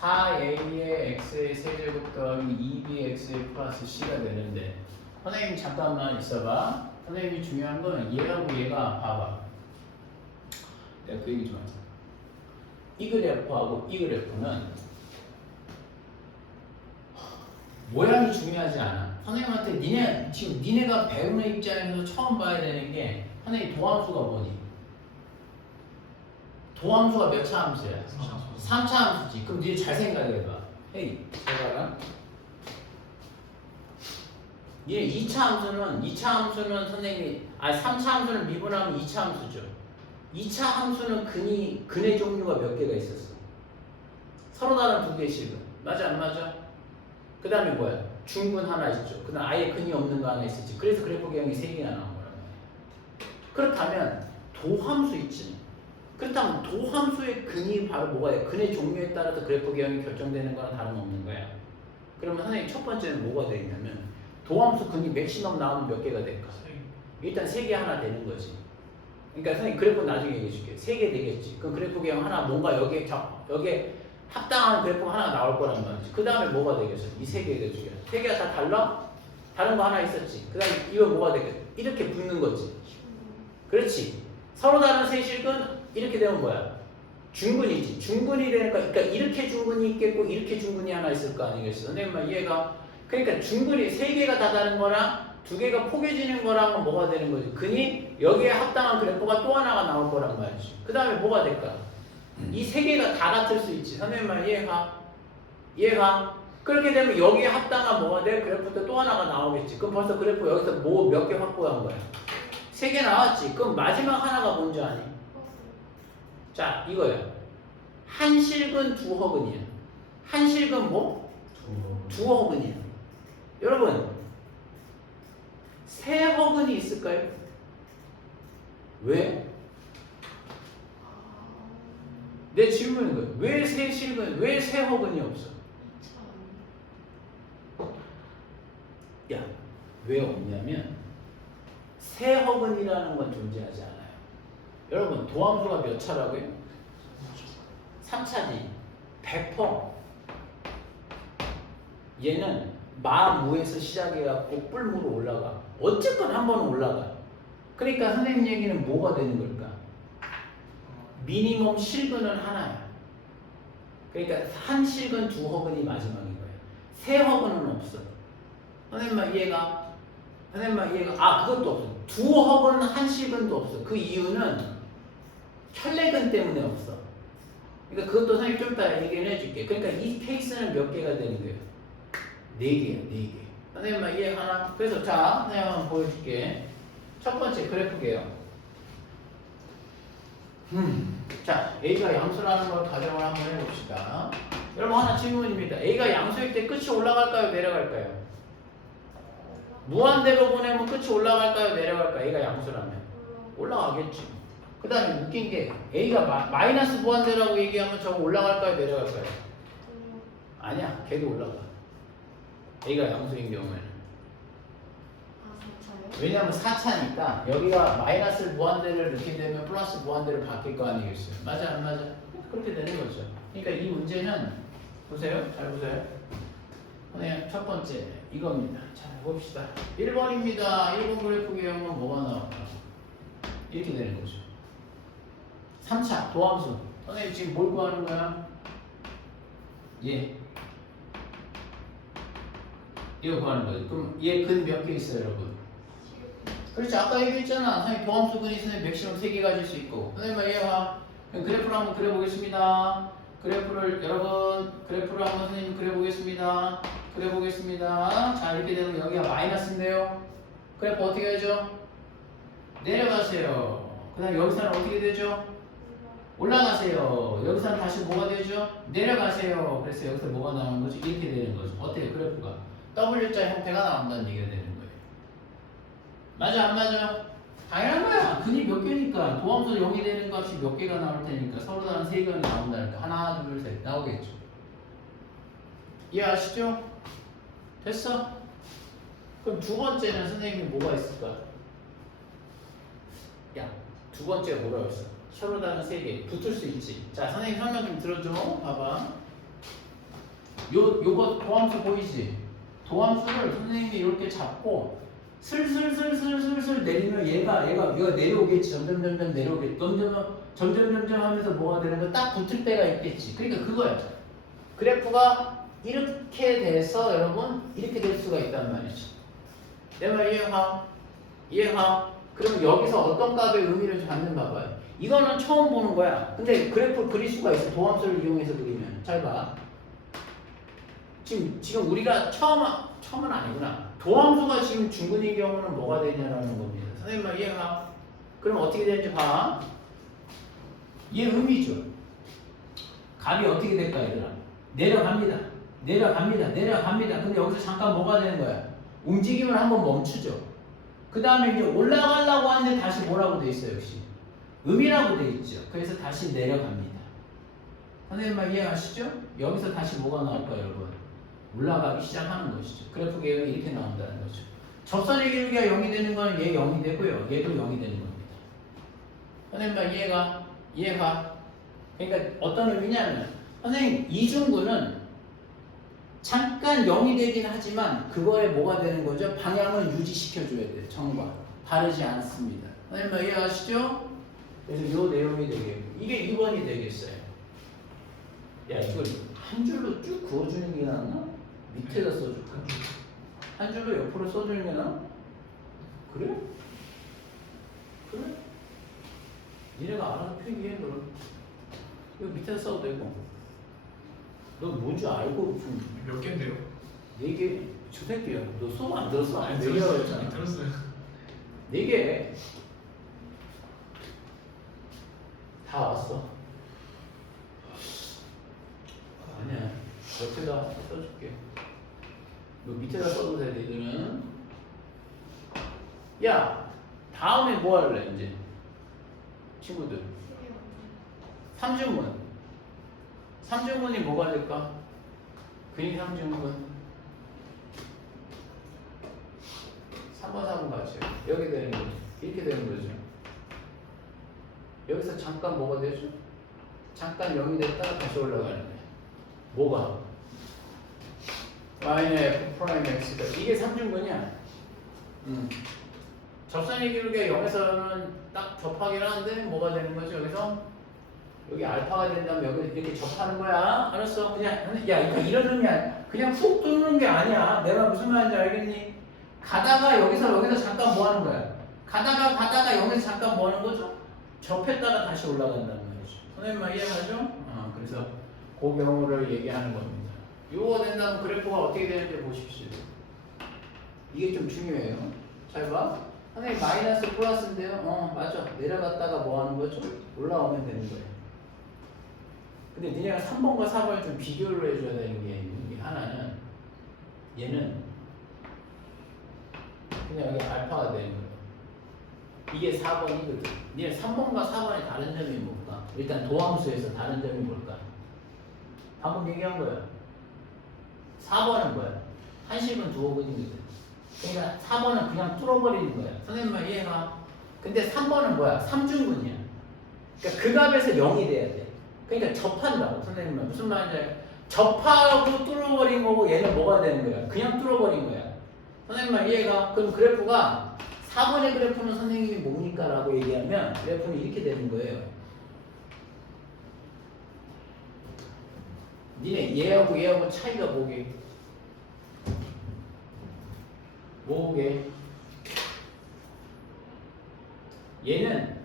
4A의 X의 세제곱 더하기 2BX의 플러스 C가 되는데 선생님 잠깐만 있어봐. 선생님이 중요한 건 얘하고 얘가 봐봐. 내가 그 얘기 좀 하자. 이 그래프하고 이 그래프는 모양이 중요하지 않아. 선생님한테 지금 니네가 배우는 입장에서 처음 봐야 되는 게 선생님 도함수가 뭐니? 도함수가 몇 차 함수야? 3차 함수지. 그럼 니네 잘 생각해봐. 헤이, 잘 봐라. 얘 2차 함수는 선생님이 3차 함수는 미분하면 2차 함수죠. 2차 함수는 근의 종류가 몇 개가 있었어? 서로 다른 두 개의 실근. 맞아 안 맞아? 그 다음에 뭐야? 중근 하나 있죠. 그 다음 아예 근이 없는 거 하나 있었지. 그래서 그래프 개형이 3개나 나온 거란 말이야. 그렇다면 도함수 있지. 그렇다면 도함수의 근이 바로 뭐가 돼? 근의 종류에 따라서 그래프 개형이 결정되는 거랑 다름없는 거야. 그러면 선생님 첫 번째는 뭐가 되냐면 도함수 근이 맥시멈 나오면 몇 개가 될까? 일단 3개 하나 되는 거지. 그러니까 선생님 그래프 나중에 얘기해 줄게. 3개 되겠지. 그럼 그래프 개형 하나 뭔가 여기에 합당하는 그래프가 하나 나올 거란 말이지. 그 다음에 뭐가 되겠어? 이 3개가 되겠지. 3개가 다 달라? 다른 거 하나 있었지. 그 다음에 이거 뭐가 되겠어? 이렇게 붙는 거지. 그렇지. 서로 다른 세 실근 이렇게 되면 뭐야? 중근이지. 중근이 되니까 그러니까 이렇게 중근이 있겠고 이렇게 중근이 하나 있을 거 아니겠어? 선생님 이해가? 그러니까 중근이 3개가 다 다른 거랑 2개가 포개지는 거랑은 뭐가 되는 거지? 근이 여기에 합당한 그래프가 또 하나가 나올 거란 말이지. 그 다음에 뭐가 될까? 이 3개가 다 같을 수 있지. 선생님 말 이해가? 그렇게 되면 여기에 합당한 뭐가 돼? 그래프도 또 하나가 나오겠지. 그럼 벌써 그래프 여기서 뭐 몇 개 확보한 거야? 3개 나왔지. 그럼 마지막 하나가 뭔지 아니? 자 이거야. 한 실근 두 허근이야. 한 실근 뭐? 두 허근이야. 여러분 세 허근이 있을까요? 왜? 내 질문인 거예요. 왜 세 실근, 왜 세 허근이 없어? 야, 왜 없냐면 세 허근이라는 건 존재하지 않아요. 여러분 도함수가 몇 차라고요? 3차지. 100%. 얘는 마무에서 시작해갖고 뿔무로 올라가. 어쨌건 한 번은 올라가. 그러니까 선생님 얘기는 뭐가 되는 걸까? 미니멈 실근은 하나야. 그러니까 한 실근 두 허근이 마지막인 거예요. 세 허근은 없어. 선생님만 이해가? 그것도 없어. 두 허근은 한 실근도 없어. 그 이유는 혈내근 때문에 없어. 그러니까 그것도 선생님 좀 이따 얘기를 해줄게. 그러니까 이 케이스는 몇 개가 되는 거예요? 4개야, 4개. 선생님만 이해하나? 그래서 자, 선생님 한번 보여줄게. 첫 번째 그래프게요. 자, A가 양수라는 걸 가정을 한번 해봅시다. 여러분 하나 질문입니다. A가 양수일 때 끝이 올라갈까요? 내려갈까요? 무한대로 보내면 끝이 올라갈까요? 내려갈까요? A가 양수라면 올라가겠지. 그 다음에 웃긴 게 A가 마이너스 무한대라고 얘기하면 저거 올라갈까요? 내려갈까요? 아니야, 걔도 올라가. A가 양수인 경우에는. 왜냐하면 4차니까 여기가 마이너스 무한대를 넣게 되면 플러스 무한대를 바뀔 거 아니겠어요? 맞아 안 맞아? 그렇게 되는 거죠. 그러니까 이 문제는 보세요. 잘 보세요. 그냥 첫 번째 이겁니다. 자 봅시다. 1번입니다. 1번 그래프 개형은 뭐가 나올까? 이렇게 되는 거죠. 3차 도함수. 선생님 지금 뭘 구하는 거야? 예. 이거 구하는 거죠. 그럼 얘 근 몇 개 있어요 여러분? 그렇지. 아까 얘기했잖아. 선생님 도함수 근이 선생님 맥시멈 3개 가질 수 있고. 선생님 얘가 그래프를 한번 그려보겠습니다. 그래프를 여러분 그래프를 한번 선생님 그려보겠습니다. 그려보겠습니다. 자 이렇게 되면 여기가 마이너스인데요. 그래프 어떻게 하죠? 내려가세요. 그 다음 여기서는 어떻게 되죠? 올라가세요. 여기서는 다시 뭐가 되죠? 내려가세요. 그래서 여기서 뭐가 나오는 거죠? 이렇게 되는 거죠. 어때요? 그래프가 W자 형태가 나온다는 얘기가 되는 거예요. 맞아 안 맞아? 당연한 거야. 근이 몇 개니까 도함수 0이 되는 값이 몇 개가 나올 테니까 서로 다른 세 개가 나온다니까 하나 둘 셋 나오겠죠. 이해하시죠? 됐어? 그럼 두 번째는 선생님이 뭐가 있을까? 야, 두 번째가 뭐라고 했어? 서로 다른 세 개 붙을 수 있지. 자, 선생님 설명 좀 들어줘. 봐봐. 요거 도함수 보이지? 도함수를 선생님이 이렇게 잡고 슬슬슬슬슬슬 내리면 얘가 내려오겠지. 점점 내려오겠지. 점점 하면서 뭐가 되는 거 딱 붙을 때가 있겠지. 그러니까 그거야. 그래프가 이렇게 돼서 여러분 이렇게 될 수가 있단 말이지. 내 말 이해가? 그러면 여기서 어떤 값의 의미를 갖는 봐봐요. 이거는 처음 보는 거야. 근데 그래프를 그릴 수가 있어. 도함수를 이용해서 그리면. 잘 봐. 지금 우리가 처음은 아니구나. 도함수가 지금 중근인 경우는 뭐가 되냐라는 겁니다. 선생님 말 이해가? 그럼 어떻게 되는지 봐. 얘 의미죠. 값이 어떻게 될까 얘들아? 내려갑니다. 근데 여기서 잠깐 뭐가 되는 거야? 움직임을 한번 멈추죠. 그 다음에 이제 올라가려고 하는데 다시 뭐라고 돼 있어요? 역시 음이라고 돼 있죠. 그래서 다시 내려갑니다. 선생님 말 이해하시죠? 여기서 다시 뭐가 나올까요 여러분? 올라가기 시작하는 것이죠. 그래프 개형이 이렇게 나온다는 거죠. 접선의 길이가 0이 되는 건 얘 0이 되고요. 얘도 0이 되는 겁니다. 선생님 말 이해가? 그러니까 어떤 의미냐면 선생님 이중구는 잠깐 0이 되긴 하지만 그거에 뭐가 되는 거죠? 방향을 유지시켜줘야 돼요. 정과 다르지 않습니다. 선생님 말 이해하시죠? 그래서 이 내용이 되겠고 이게 2번이 되겠어요. 야 이걸 한 줄로 쭉 그어주는 게 낫나? 밑에다 써줄까? 한 줄로 옆으로 써주는 게 나아? 그래? 니네가 알아서 표기해 그럼. 이거 밑에다 써도 되고. 너 뭔지 알고 좀 몇 개인데요? 4개 저 새끼야. 너 수업 안 들었어? 아니, 4개라고 들었어요. 했잖아. 들었어요. 4개 다 왔어. 아니야. 옆에다 써줄게. 너 밑에다 써도 돼, 너희들은. 야, 다음에 뭐 할래, 이제? 친구들. 3중문. 3중문이 뭐가 될까? 근이 3중문. 3번, 4번 같이. 여기 되는 거죠. 이렇게 되는 거죠. 여기서 잠깐 뭐가 되죠? 잠깐 0이 됐다가 다시 올라가는데. 뭐가? y는 f 프라임 x다. 이게 3중근이야. 접선의 기울기가 0에서는 딱 접하긴 하는데 뭐가 되는 거죠? 여기서 여기 알파가 된다면 여기 이렇게 접하는 거야. 알았어? 그냥 야, 그러니까 이런 의미야. 그냥 훅 뚫는 게 아니야. 내가 무슨 말인지 알겠니? 가다가 여기서 잠깐 뭐 하는 거야? 가다가 여기서 잠깐 뭐 하는 거죠? 접했다가 다시 올라간다는 말이죠. 선생님 말 이해하죠? 그래서 그 경우를 얘기하는 겁니다. 요거 된다면 그래프가 어떻게 되는지 보십시오. 이게 좀 중요해요. 잘 봐. 선생님 마이너스 플러스인데요. 맞아. 내려갔다가 뭐 하는 거죠? 올라오면 되는 거예요. 근데 니네가 3번과 4번을 좀 비교를 해줘야 되는 게 있는 게 하나는 얘는 그냥 여기 알파가 되는 거예요. 이게 4번이거든. 니네 3번과 4번의 다른 점이 뭘까? 일단 도함수에서 다른 점이 뭘까? 방금 얘기한 거야. 4번은 뭐야? 한식은 두어버리거든. 그러니까 4번은 그냥 뚫어버리는 거야. 선생님 말 이해가? 근데 3번은 뭐야? 3중근이야. 그러니까 그 값에서 0이 돼야 돼. 그러니까 접한다고. 선생님 말 무슨 말인지 알아요? 접하고 뚫어버린 거고 얘는 뭐가 되는 거야? 그냥 뚫어버린 거야. 선생님 말 이해가? 그럼 그래프가 4번의 그래프는 선생님이 뭡니까? 라고 얘기하면 그래프는 이렇게 되는 거예요. 니네 얘하고 차이가 뭐게? 뭐게? 얘는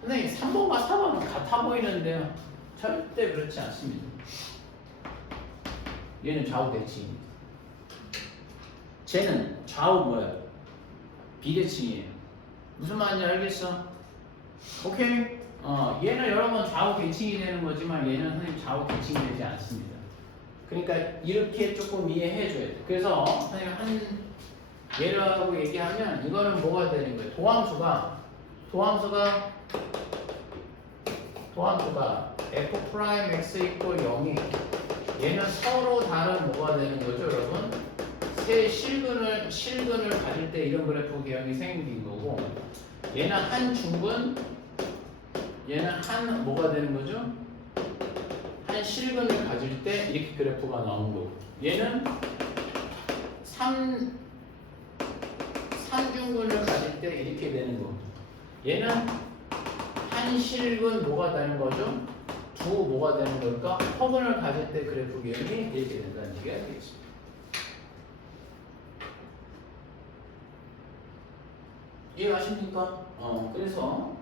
선생님 3번과 4번은 같아 보이는데요. 절대 그렇지 않습니다. 얘는 좌우 대칭입니다. 쟤는 좌우 뭐야? 비대칭이에요. 무슨 말인지 알겠어? 오케이? 얘는 여러분 좌우 대칭이 되는 거지만 얘는 선생님 좌우 대칭이 되지 않습니다. 그러니까 이렇게 조금 이해해 줘야 돼. 그래서 선생님 한 예를 하고 얘기하면 이거는 뭐가 되는 거예요? 도함수가 f 프라임 x 이퀄 0이 얘는 서로 다른 뭐가 되는 거죠, 여러분? 세 실근을 가질 때 이런 그래프 개형이 생긴 거고, 얘는 한 중근, 얘는 한 뭐가 되는 거죠? 한 실근을 가질 때 이렇게 그래프가 나온 거고, 얘는 3중근을 가질 때 이렇게 되는 거. 얘는 한 실근 뭐가 되는 거죠? 두 뭐가 되는 걸까? 허근을 가질 때 그래프 개형이 이렇게 된다는 얘기가 되겠습니다. 이해가십니까? 그래서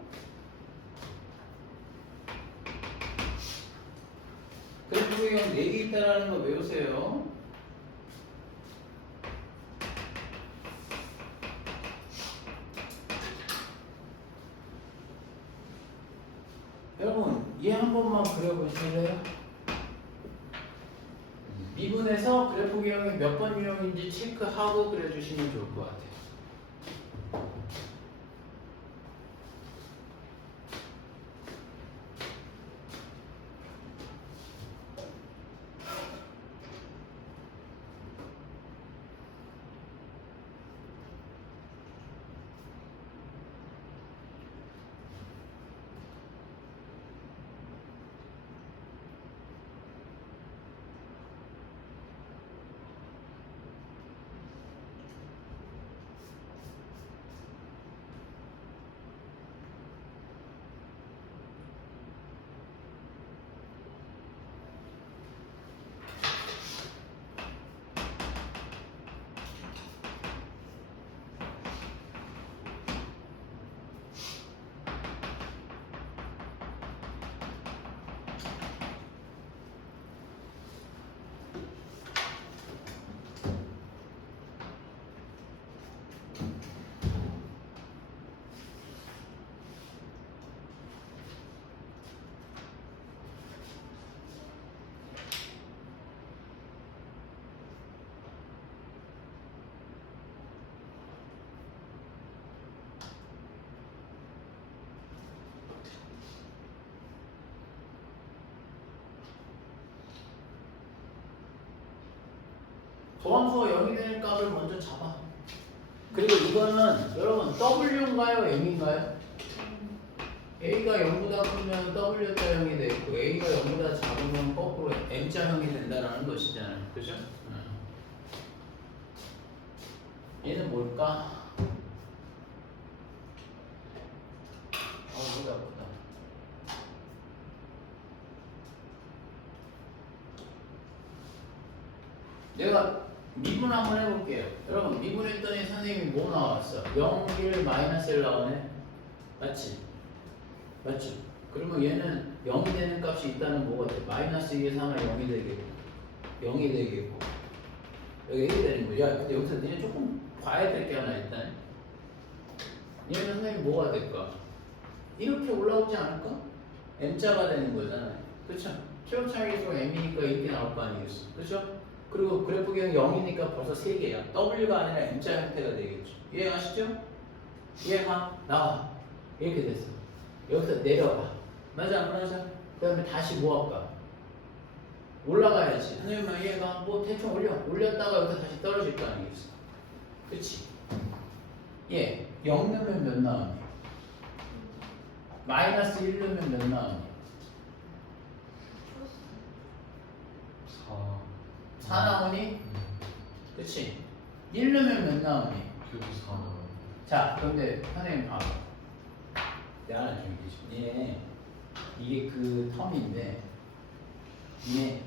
그래프 개형 4개 있다라는 거 외우세요. 여러분, 얘 한 번만 그려보실래요? 미분에서 그래프 개형이 몇 번 유형인지 체크하고 그려주시면 좋을 것 같아요. 도함수가 0이 되는 값을 먼저 잡아. 그리고 이거는 여러분 W인가요? M인가요? A가 0보다 크면 W자형이 되고 A가 0보다 작으면 거꾸로 M자형이 된다는 것이잖아요. 그죠? 얘는 뭘까? 보다. 내가 미분 한번 해볼게요. 여러분 미분했더니 선생님이 뭐 나왔어? 0, 1, 마이너스 1 나오네. 맞지? 맞지? 그러면 얘는 0이 되는 값이 있다는 뭐가 돼? 마이너스 2에서 하나 0이 되겠고 0이 되겠고 여기 1이 되는 거야. 야, 근데 여기서 니네 조금 봐야 될 게 하나 일단. 얘는 선생님 뭐가 될까? 이렇게 올라오지 않을까? M자가 되는 거잖아요. 그쵸? 최고 차이수 m이니까 이렇게 나올 거 아니겠어. 그렇죠? 그리고 그래프 기형 0이니까 벌써 3개야. w가 아니라 m자 형태가 되겠죠. 이해하시죠? 이해가? 나와. 이렇게 됐어. 여기서 내려가. 맞아 안 맞아? 그 다음에 다시 뭐 할까? 올라가야지. 선생님 이해가? 뭐 대충 올렸다가 여기서 다시 떨어질 거 아니겠어. 그치? 예. 0 넣으면 몇 나오니? 마이너스 1 넣으면 몇 나오니? 4 4 나오니? 그치? 1 넣으면 몇 나오니? 교도 4 나와요. 자, 그런데 선생님 봐봐. 내가 하나 좀 얘기해. 이게 그 텀인데, 이게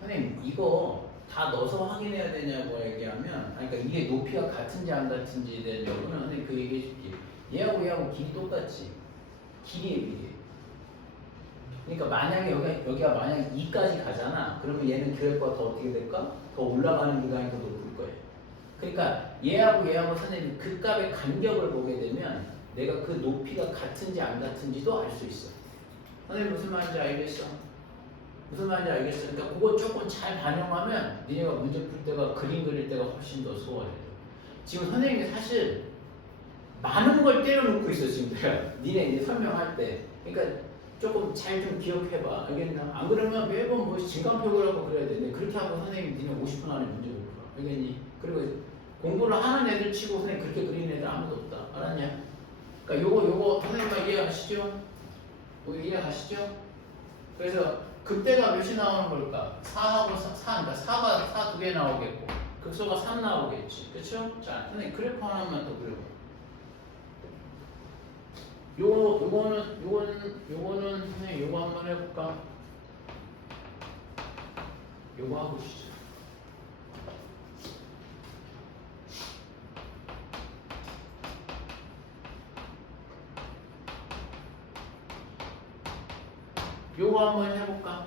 선생님 이거 다 넣어서 확인해야 되냐고 얘기하면, 아니, 그러니까 이게 높이가 같은지 안 같은지에 대한 여부는 선생님 그 얘기해줄게. 얘하고 길이 똑같지. 길이에 비례. 그러니까 만약에 여기가 만약에 2까지 가잖아. 그러면 얘는 그래프가 더 어떻게 될까? 더 올라가는 구간이 더 높을 거예요. 그러니까 얘하고 선생님이 그 값의 간격을 보게 되면 내가 그 높이가 같은지 안 같은지도 알 수 있어. 선생님 무슨 말인지 알겠어? 무슨 말인지 알겠어? 그러니까 그거 조금 잘 반영하면 니네가 문제 풀 때가 그림 그릴 때가 훨씬 더 수월해요. 지금 선생님이 사실 많은 걸 때려놓고 있어 지금 내가 니네 이제 설명할 때. 그러니까 조금 잘 좀 기억해봐. 알겠나? 안 그러면 매번 뭐 진강표를 하고 그래야 되는데 그렇게 하고 선생님 니네 50분 안에 문제 못 풀어. 알겠니? 그리고 공부를 하는 애들 치고 선생님 그렇게 그리는 애들 아무도 없다. 알았냐? 그러니까 요거 선생님만 이해하시죠? 이거 이해하시죠? 그래서 극대가 몇이 나오는 걸까? 4하고 4, 그러니까 4가 2개 나오겠고 극소가 3 나오겠지. 그쵸? 자, 선생님 그래프 하나만 더 그려봐. 요거는 선생님 요거 한번 해볼까? 요거 하고 시죠. 요거 한번 해볼까?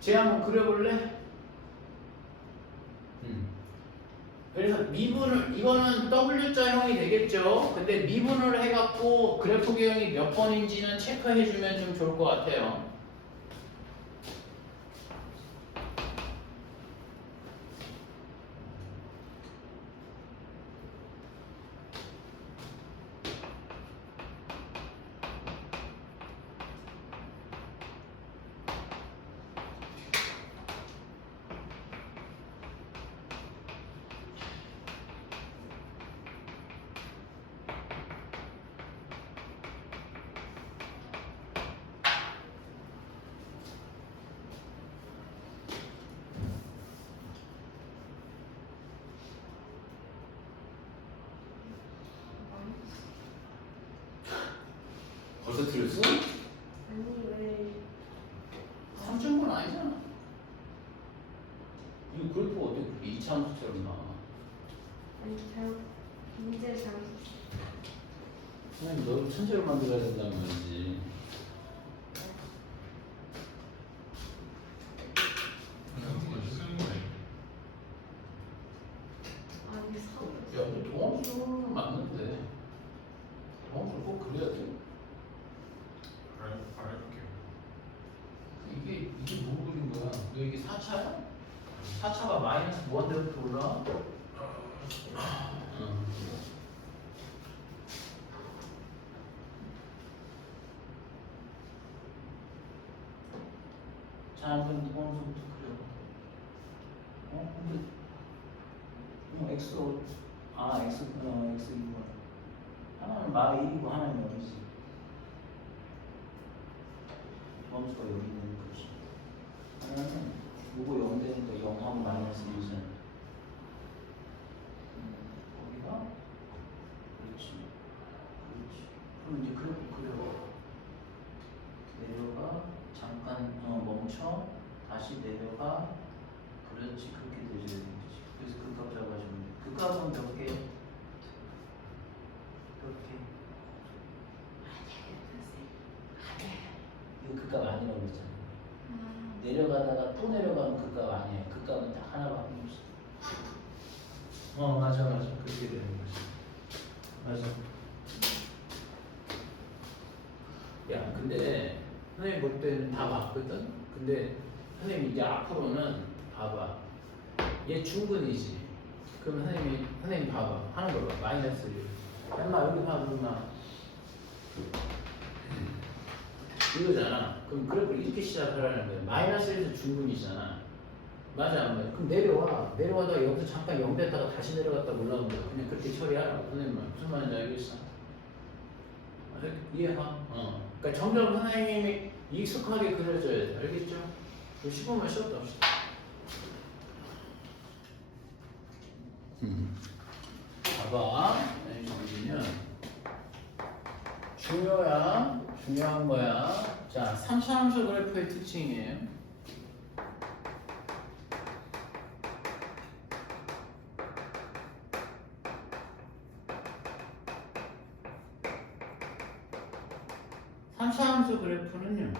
쟤 한번 그려볼래? 그래서 미분을 이거는 W자형이 되겠죠. 근데 미분을 해갖고 그래프 기형이 몇 번인지는 체크해주면 좀 좋을 것 같아요. 벌써 틀렸어? 아니 왜 3점은 아니잖아. 이거 그래프가 어떻게 그렇게 이차함수처럼 나와? 아니 잘못 문제 잘못 선생님 너를 천재로 만들어야 된다는 말이지. 그냥 쓰는 거예요. 아니 사고 야, 너 동험수는 맞는데 동험수 꼭 그래야 돼. 알아볼게요. 이게 뭐 그린 거야? 너 이게 4차야? 4차가 마이너스 무한대부터 올라? 자, 그럼 동험수부터 그려봐. 근데 x로 x2번 하나는 마 1이고 하나는 0이지. 범수가 여기 있는 거지. 하나는 요거 0 되니까 0하고 마이너스 1이잖아. 거기가 그렇지. 그럼 이제 그래프 그려. 내려가 잠깐 멈춰 다시 내려가. 그렇지. 그렇게 되줘야 되지. 그래서 그 값 잡아주면 돼. 그 값은 몇 개? 그렇게. 이거 그 값 아니라고 그랬잖아. 내려가다가 또 내려가면 그 값 아니야. 그 값은 딱 하나밖에 없어. 맞아. 그렇게 되는 거지. 맞아. 볼 때는 다 맞거든. 근데 선생님 이제 앞으로는 봐봐. 얘 중근이지. 그럼 선생님 봐봐. 하는 거 봐. 마이너스 1. 엄마 여기 봐. 엄마. 이거잖아. 그럼 그래프를 이렇게 시작하라는 거야. 마이너스 1에서 중근이잖아. 맞아 안 맞아? 그럼 내려와다가 여기서 잠깐 0 됐다가 다시 내려갔다 올라온다. 그냥 그렇게 처리하라고. 선생님 무슨 말인지 알겠어? 이해가? 그러니까 점점 선생님이 익숙하게 그려줘야 돼. 알겠죠? 15분 쉬었다 합시다. 봐봐. 정리는 중요한 거야. 자, 3차함수 그래프의 특징이에요. 삼차함수 그래프는요.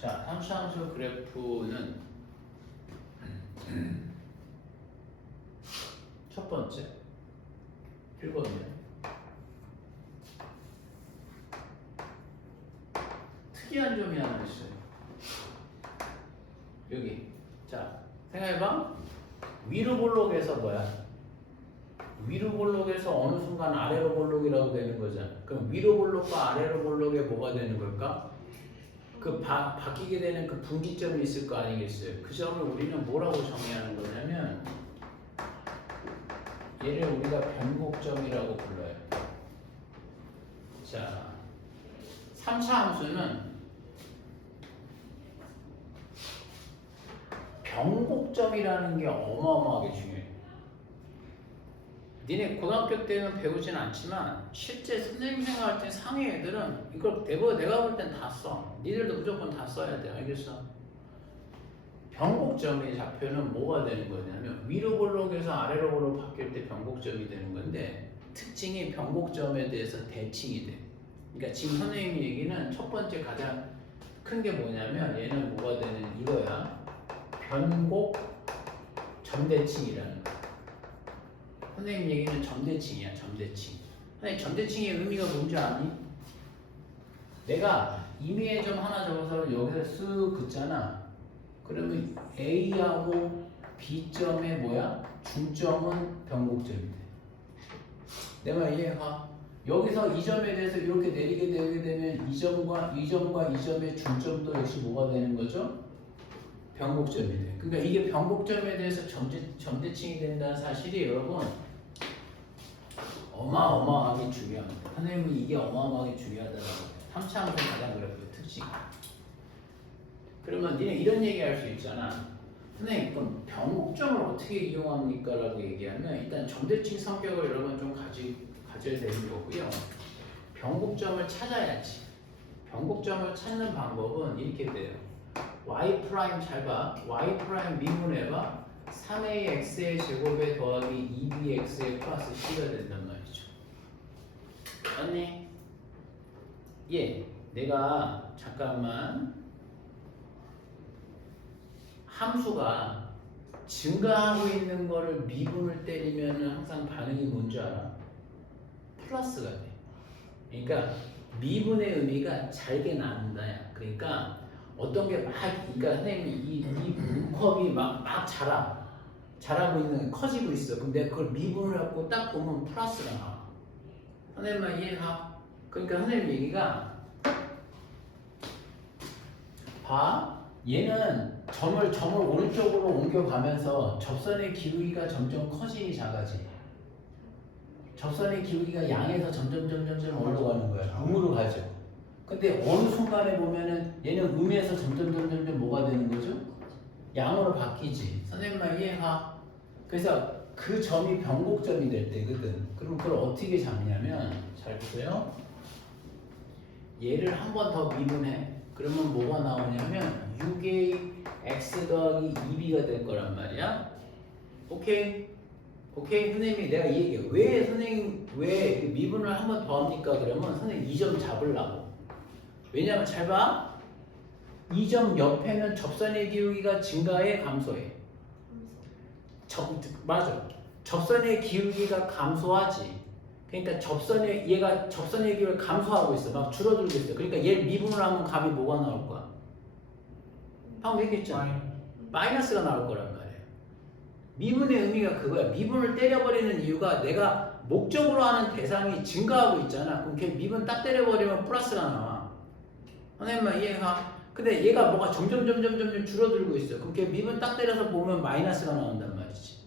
자, 삼차함수 그래프는 첫 번째 읽어보면 특이한 점이 하나 있어요. 여기 자 생각해봐. 위로 볼록에서 뭐야? 위로 볼록에서 어느 순간 아래로 볼록이라고 되는 거잖아. 그럼 위로 볼록과 아래로 볼록에 뭐가 되는 걸까? 그 바뀌게 되는 그 분기점이 있을 거 아니겠어요? 그 점을 우리는 뭐라고 정의하는 거냐면 얘를 우리가 변곡점이라고 불러요. 자, 3차 함수는 변곡점이라는 게 어마어마하게 중요해요. 니네 고등학교 때는 배우진 않지만 실제 선생님 생각할 때 상위 애들은 이걸 내가 볼 땐 다 써. 니들도 무조건 다 써야 돼. 알겠어? 변곡점의 좌표는 뭐가 되는 거냐면 위로 볼록에서 아래로 볼록 바뀔 때 변곡점이 되는 건데 특징이 변곡점에 대해서 대칭이 돼. 그러니까 지금 선생님 얘기는 첫 번째 가장 큰 게 뭐냐면 얘는 뭐가 되는 이거야. 변곡 점대칭이라는 거. 선생님 얘기는 점대칭이야. 점대칭. 선생님 점대칭의 의미가 뭔지 아니? 내가 임의의 점 하나 적어서 여기서 쓱 긋잖아. 그러면 A하고 B점의 뭐야? 중점은 변곡점이 돼. 내 말 이해가? 여기서 이 점에 대해서 이렇게 내리게 되면 이 점과 이 점의 중점도 역시 뭐가 되는 거죠? 변곡점이 돼. 그러니까 이게 변곡점에 대해서 점대칭이 된다는 사실이 여러분 어마어마하게 중요합니다. 선생님이 이게 어마어마하게 중요하다고 해요. 3차 함수 가장 그래프의 특징. 그러면 니네 이런 얘기 할 수 있잖아. 선생님 그럼 변곡점을 어떻게 이용합니까? 라고 얘기하면 일단 점대칭 성격을 여러분 좀 가져야 되는 거고요. 변곡점을 찾아야지. 변곡점을 찾는 방법은 이렇게 돼요. y 프라임 잘 봐. y 프라임 미분해봐. 3ax의 제곱에 더하기 2bx의 플러스 c가 된단 말이죠. 맞니? 예, 내가 잠깐만 함수가 증가하고 있는 거를 미분을 때리면 항상 반응이 뭔지 알아? 플러스가 돼. 그러니까 미분의 의미가 잘게 나눈다야. 그러니까 어떤 게 막, 그러니까 선생님이 이 문컵이 막 자라고 있는, 커지고 있어. 근데 그걸 미분을 하고 딱 보면 플러스가 나와. 선생님만 이해가? 그러니까 선생님 얘기가 봐. 얘는 점을 오른쪽으로 옮겨가면서 접선의 기울기가 점점 커지니 작아지. 접선의 기울기가 양에서 점점 올라가는 거야. 음으로 가죠. 근데 어느 순간에 보면은 얘는 음에서 점점 뭐가 되는 거죠? 양으로 바뀌지. 선생님 말 이해가? 그래서 그 점이 변곡점이 될 때거든. 그럼 그걸 어떻게 잡냐면 잘 보세요. 얘를 한 번 더 미분해. 그러면 뭐가 나오냐면 6a x 더하기 2b가 될 거란 말이야. 오케이? 선생님이 내가 이 얘기해. 왜 선생님 왜 미분을 한 번 더 합니까? 그러면 선생님 이 점 잡으려고. 왜냐면 잘 봐. 이 점 옆에는 접선의 기울기가 증가해 감소해? 맞아. 접선의 기울기가 감소하지. 그러니까 얘가 접선의 기울기를 감소하고 있어. 막 줄어들고 있어. 그러니까 얘를 미분을 하면 값이 뭐가 나올 거야? 방금 얘기했잖아. 마이너스가 나올 거란 말이야. 미분의 의미가 그거야. 미분을 때려버리는 이유가 내가 목적으로 하는 대상이 증가하고 있잖아. 그럼 걔 미분 딱 때려버리면 플러스가 나와. 선생님만 이해가? 근데 얘가 뭐가 점점 줄어들고 있어. 그럼 걔 미분 딱 때려서 보면 마이너스가 나온단 말이지.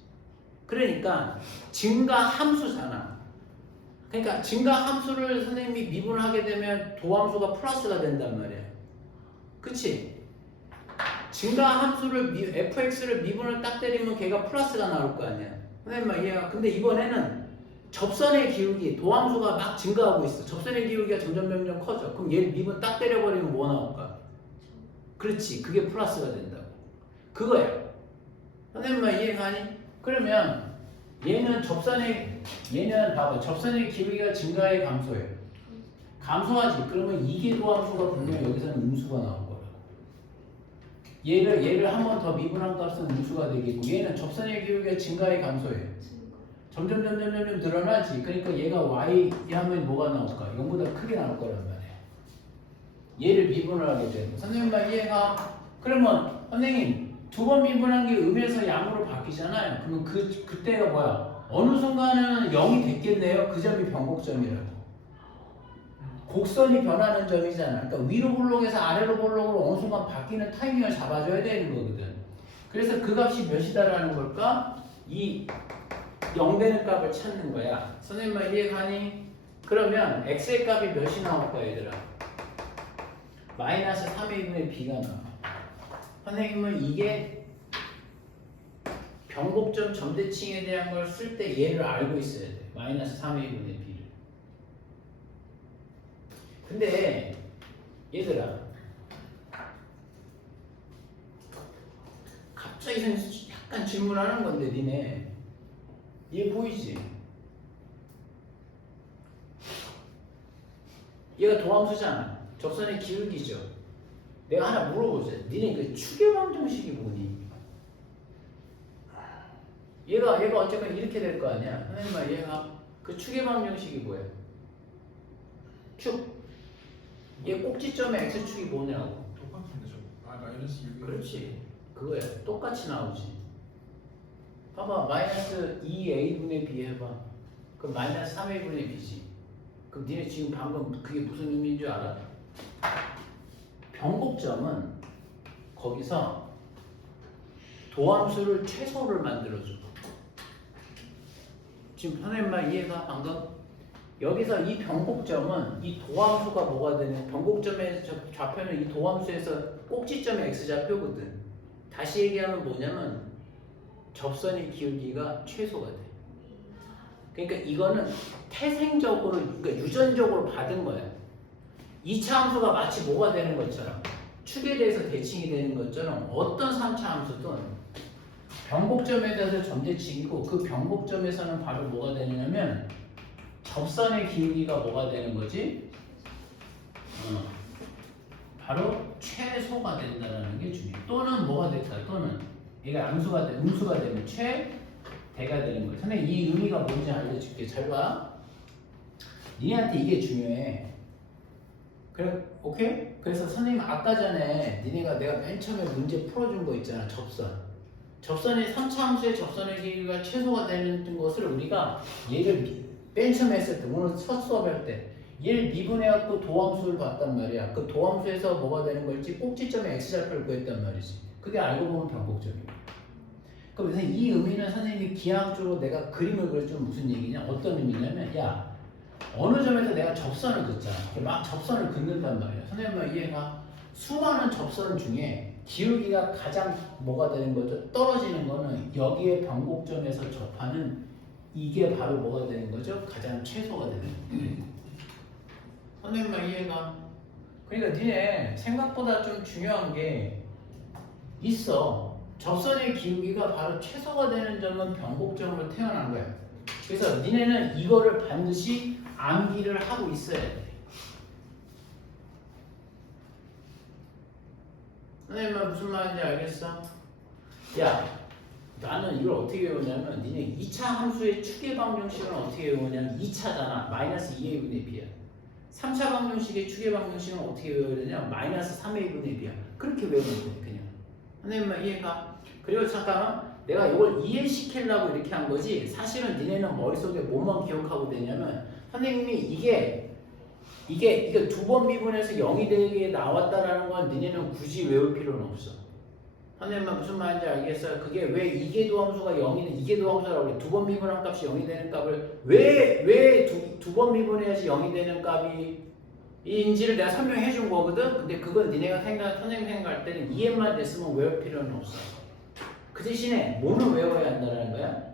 그러니까 증가 함수잖아. 그러니까 증가 함수를 선생님이 미분을 하게 되면 도함수가 플러스가 된단 말이야. 그치? 증가 함수를 fx를 미분을 딱 때리면 걔가 플러스가 나올 거 아니야. 선생님만 이해가? 근데 이번에는 접선의 기울기, 도함수가 막 증가하고 있어. 접선의 기울기가 점점 커져. 그럼 얘를 미분 딱 때려버리면 뭐 나올까? 그렇지. 그게 플러스가 된다고. 그거야. 선생님만 이해가니? 그러면 얘는 봐봐. 접선의 기울기가 증가해 감소해. 감소하지. 그러면 이계 도함수가 분명 여기서는 음수가 나올 거라고. 얘를 한 번 더 미분한 값은 음수가 되겠고 얘는 접선의 기울기가 증가해 감소해. 점점 늘어나지. 그러니까 얘가 y 하면 뭐가 나올까? 0보다 크게 나올 거란 말이야. 얘를 미분을 하게 되는. 선생님만 이해가? 그러면 선생님 두 번 미분한 게 음에서 양으로 바뀌잖아요. 그러면 그때가 뭐야? 어느 순간은 0이 됐겠네요. 그 점이 변곡점이라고. 곡선이 변하는 점이잖아. 그러니까 위로 볼록에서 아래로 볼록으로 어느 순간 바뀌는 타이밍을 잡아줘야 되는 거거든. 그래서 그 값이 몇이다라는 걸까? 이 0 되는 값을 찾는 거야. 선생님만 이해가니? 그러면 x의 값이 몇이 나올까 얘들아? 마이너스 3의 2분의 b가 나와. 선생님은 이게 변곡점 점대칭에 대한 걸 쓸 때 얘를 알고 있어야 돼. 마이너스 3의 2분의 b를. 근데 얘들아 갑자기 약간 질문하는 건데 니네 얘 보이지? 얘가 도함수잖아. 접선의 기울기죠. 내가 하나 물어보자. 니네 그 추계방정식이 뭐니? 얘가 어쨌건 이렇게 될 거 아니야. 선생님아 얘가 그 추계방정식이 뭐야? 축. 얘 꼭지점의 x축이 뭐냐고. 똑같은데 저 마이너스 6. 그렇지. 그거야. 똑같이 나오지. 봐봐. 마이너스 2a분의 b 해봐. 그럼 마이너스 3a분의 b지. 그럼 니네 지금 방금 그게 무슨 의미인 줄 알아? 변곡점은 거기서 도함수를 최소를 만들어줘. 지금 선생님만 이해가? 방금? 여기서 이 변곡점은 이 도함수가 뭐가 되는? 변곡점의 좌표는 이 도함수에서 꼭지점의 x좌표거든. 다시 얘기하면 뭐냐면 접선의 기울기가 최소가 돼. 그러니까 이거는 태생적으로, 그러니까 유전적으로 받은 거야. 2차 함수가 마치 뭐가 되는 것처럼, 축에 대해서 대칭이 되는 것처럼 어떤 3차 함수든 변곡점에 대해서 점대칭이고 그 변곡점에서는 바로 뭐가 되냐면 접선의 기울기가 뭐가 되는 거지? 바로 최소가 된다는 게 중요해. 또는 뭐가 됐다. 또는 얘가 음수가 되면 최대가 되는 거야. 선생님 이 의미가 뭔지 알려줄게. 잘 봐. 니네한테 이게 중요해. 그래, 오케이? 그래서 선생님 아까 전에 니네가 내가 맨 처음에 문제 풀어준 거 있잖아. 접선의 3차 함수의 접선의 길이가 최소가 되는 것을 우리가 얘를 맨 처음에 했을 때 오늘 첫 수업할 때 얘를 미분해갖고 도함수를 봤단 말이야. 그 도함수에서 뭐가 되는 걸지 꼭지점에 x좌표를 구했단 말이지. 그게 알고 보면 변곡점이야. 그럼 선생님 이 의미는 선생님이 기하학적으로 내가 그림을 그려주면 무슨 얘기냐? 어떤 의미냐면 야 어느 점에서 내가 접선을 긋잖아. 막 접선을 긋는단 말이야. 선생님만 이해가? 수많은 접선 중에 기울기가 가장 뭐가 되는 거죠? 떨어지는 거는 여기에 변곡점에서 접하는 이게 바로 뭐가 되는 거죠? 가장 최소가 되는 거예요. 선생님만 이해가? 그러니까 니네 생각보다 좀 중요한 게 있어. 접선의 기울기가 바로 최소가 되는 점은 변곡점으로 태어난 거야. 그래서 니네는 이거를 반드시 암기를 하고 있어야 돼. 선생님 무슨 말인지 알겠어? 야, 나는 이걸 어떻게 외우냐면 니네 2차 함수의 추계 방정식은 어떻게 외우냐면 2차잖아. 마이너스 2의 1분의 b야. 3차 방정식의 추계 방정식은 어떻게 외워야 되냐? 마이너스 3의 1분의 b야. 그렇게 외우면 돼 그냥. 선생님만 이해가? 그리고 잠깐 내가 이걸 이해시키려고 이렇게 한 거지 사실은 니네는 머릿속에 뭐만 기억하고 되냐면 선생님이 이게 2번 미분에서 0이 되게 나왔다라는 건 니네는 굳이 외울 필요는 없어. 선생님만 무슨 말인지 알겠어요? 그게 왜 이계도함수가 0이든 이계도함수라고 그래. 2번 미분한 값이 0이 되는 값을 왜 두 번 미분해야지 0이 되는 값이 인지를 내가 설명해 준 거거든? 근데 그건 니네가 선생님 생각할 때는 이해만 됐으면 외울 필요는 없어. 그 대신에 뭐는 외워야 한다는 거야?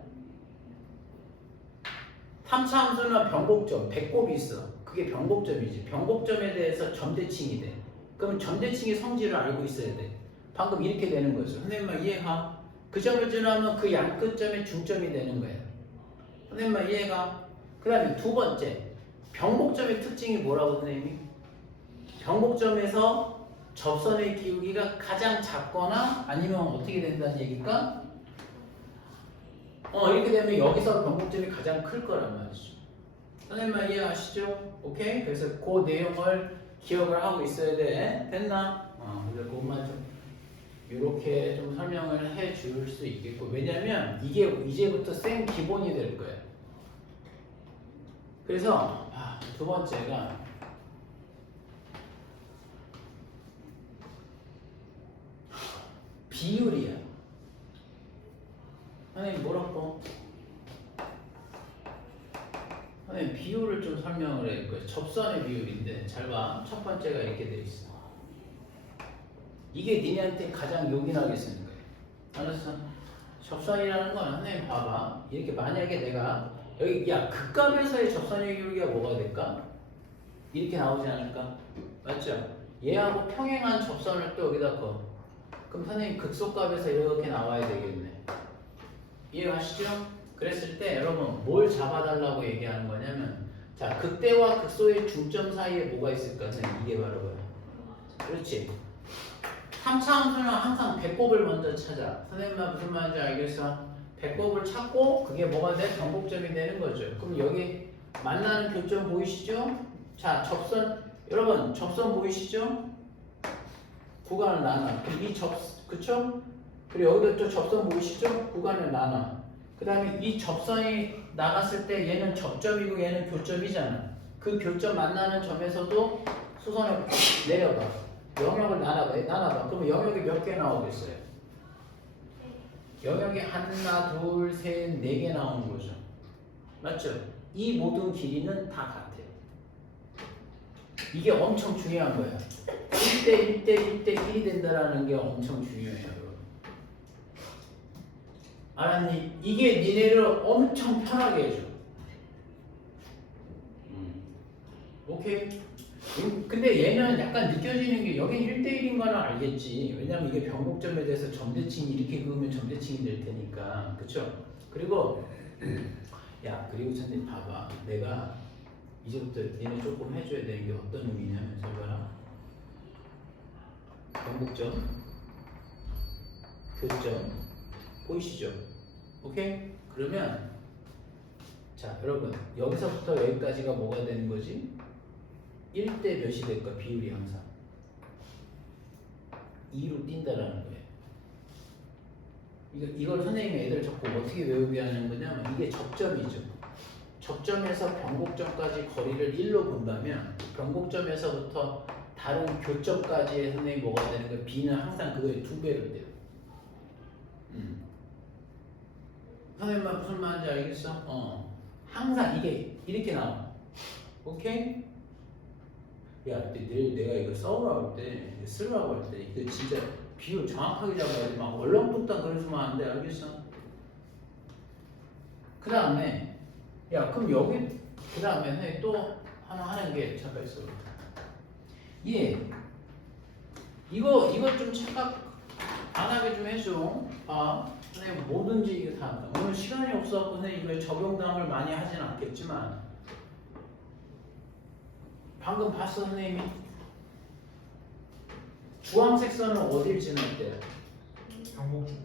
3차 함수는 변곡점, 배꼽이 있어. 그게 변곡점이지. 변곡점에 대해서 점대칭이 돼. 그러면 점대칭의 성질을 알고 있어야 돼. 방금 이렇게 되는 거죠. 선생님만 이해가? 그 점을 지나면 그 양 끝점의 중점이 되는 거야. 선생님만 이해가? 그 다음에 두 번째, 변곡점의 특징이 뭐라고 선생님이? 변곡점에서 접선의 기울기가 가장 작거나 아니면 어떻게 된다는 얘기일까? 이렇게 되면 여기서 변곡점이 가장 클 거란 말이죠. 선생님만 이해하시죠? 오케이? 그래서 그 내용을 기억을 하고 있어야 돼. 됐나? 그래서 그것만 좀 이렇게 좀 설명을 해 줄 수 있겠고 왜냐면 이게 이제부터 생 기본이 될 거예요. 그래서 두 번째가 비율이야. 선생님 뭐라고? 선생님 비율을 좀 설명을 해 줄 거예요. 접선의 비율인데 잘 봐. 첫 번째가 이렇게 돼 있어. 이게 니네한테 가장 요긴하게 쓰는 거예요. 알았어? 접선이라는 건 선생님 봐봐. 이렇게 만약에 내가 여기 극값에서의 접선의 기울기가 뭐가 될까? 이렇게 나오지 않을까? 맞죠? 얘하고 평행한 접선을 또 여기다 넣어. 그럼 선생님 극소값에서 이렇게 나와야 되겠네. 이해가시죠? 그랬을 때 여러분 뭘 잡아달라고 얘기하는 거냐면 자 극대와 극소의 중점 사이에 뭐가 있을까? 선생님 이게 바로 뭐야? 그렇지? 3차 함수는 항상 배꼽을 먼저 찾아. 선생님만 무슨 말인지 알겠어? 배꼽을 찾고 그게 뭐가 돼? 변곡점이 되는 거죠. 그럼 여기 만나는 교점 보이시죠? 자 접선 여러분 접선 보이시죠? 구간을 나눠. 그럼 그쵸? 그리고 여기도 또 접선 보이시죠? 구간을 나눠. 그 다음에 이 접선이 나갔을 때 얘는 접점이고 얘는 교점이잖아. 그 교점 만나는 점에서도 수선을 내려봐. 영역을 나눠봐. 그러면 영역이 몇 개 나오겠어요? 영역이 하나, 둘, 셋, 네 개 나오는 거죠. 맞죠? 이 모든 길이는 다 같아요. 이게 엄청 중요한 거야. 1대 1대 1대 1이 된다는 게 엄청 중요해요. 알았니? 이게 니네를 엄청 편하게 해줘. 오케이? 근데 얘는 약간 느껴지는 게 여긴 1대1인 거는 알겠지. 왜냐면 이게 변곡점에 대해서 점대칭이 이렇게 그으면 점대칭이 될 테니까. 그쵸? 그리고 그리고 선생님 봐봐. 내가 이제부터 얘네 조금 해줘야 되는 게 어떤 의미냐면 잘 봐라. 변곡점, 교점 보이시죠? 오케이? 그러면 자 여러분 여기서부터 여기까지가 뭐가 되는 거지? 1대 몇이 될까? 비율이 항상 2로 뛴다라는 거예요. 이걸 선생님이 애들 자꾸 어떻게 외우게 하는 거냐면 이게 접점이죠. 접점에서 변곡점까지 거리를 1로 본다면 변곡점에서부터 다른 교점까지의 선생님이 뭐가 되는 거예요? B는 항상 그거의 2배로 돼요. 선생님만 무슨 말인지 알겠어? 항상 이게 이렇게 나와. 오케이? 내일 내가 이거 써오라고 할 때, 쓰라고 할 때, 이거 진짜 비율 정확하게 잡아야 돼. 막 얼렁뚱땅 그러시면 안 돼. 알겠어? 그 다음에, 그럼 여기, 그 다음에 또 하나 하는 게 잠깐 있어. 이거 좀 착각 안 하게 좀 해줘. 선생님 뭐든지 이거 다 한다. 오늘 시간이 없어서 선생님 이거 적용담을 많이 하진 않겠지만, 방금 봤어 선생님이? 주황색 선은 어딜 지날 때야? 변곡점.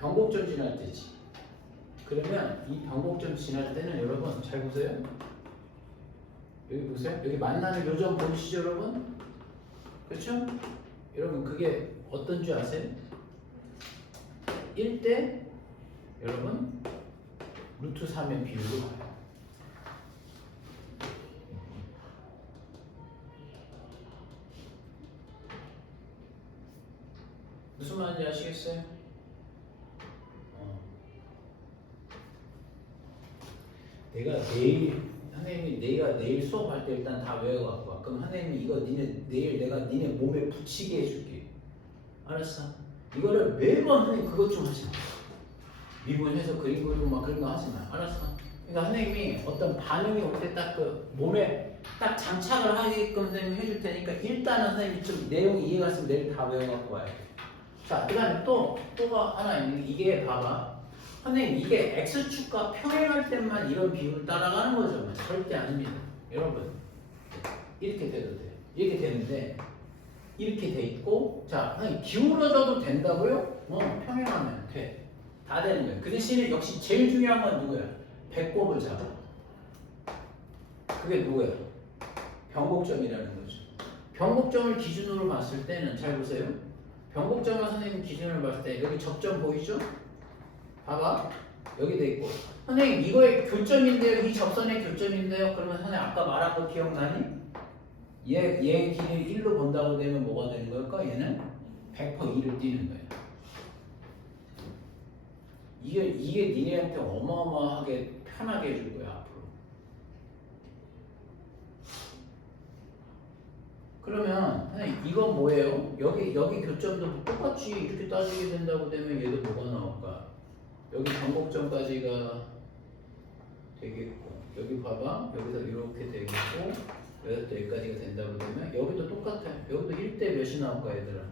변곡점 지날 때지. 그러면 이 변곡점 지날 때는 여러분 잘 보세요. 여기 보세요. 여기 만나는 요점 보이시죠 여러분? 그렇죠? 여러분 그게 어떤 줄 아세요? 1대 여러분 루트 3의 비율로 봐요. 무슨 말인지 아시겠어요? 내가 내일 수업할 때 일단 다 외워갖고 와. 그럼 선생님이 이거 내일 내가 니네 몸에 붙이게 해줄게. 알았어? 이거를 매번 선생님 그것 좀 하지 마. 미분해서 그림 그리고 막 그런 거 하지 마. 알았어? 그러니까 선생님이 어떤 반응이 올 때 딱 그 몸에 딱 장착을 하게끔 선생님이 해줄 테니까 일단은 선생님이 좀 내용이 이해가 갔으면 내일 다 외워갖고 와야 돼. 자, 그 다음에 또가 하나 있는 게 이게 봐봐. 선생님 이게 X축과 평행할 때만 이런 비율을 따라가는 거죠. 절대 아닙니다. 여러분 이렇게 돼도 돼. 이렇게 되는데 이렇게 돼 있고 자 선생님 기울어져도 된다고요? 평행하면 돼. 다 되는 거예요. 그 대신에 역시 제일 중요한 건 누구야? 배꼽을 잡아. 그게 누구야? 변곡점이라는 거죠. 변곡점을 기준으로 봤을 때는 잘 보세요. 변곡점을 선생님 기준으로 봤을 때 여기 접점 보이죠? 봐봐. 여기 돼 있고 선생님 이거의 교점인데요. 이 접선의 교점인데요. 그러면 선생님 아까 말한 거 기억나니? 얘 길이 1로 본다고 되면 뭐가 되는 걸까? 얘는 100% 2를 띄는 거예요. 이게 니네한테 어마어마하게 편하게 해줄 거야 앞으로. 그러면 선생님 이건 뭐예요? 여기 교점도 똑같이 이렇게 따지게 된다고 되면 얘도 뭐가 나올까? 여기 변곡점까지가 되겠고 여기 봐봐 여기서 이렇게 되겠고 여기서 여기까지가 된다고 되면 여기도 똑같아. 여기도 1대 몇이 나올까 얘들아?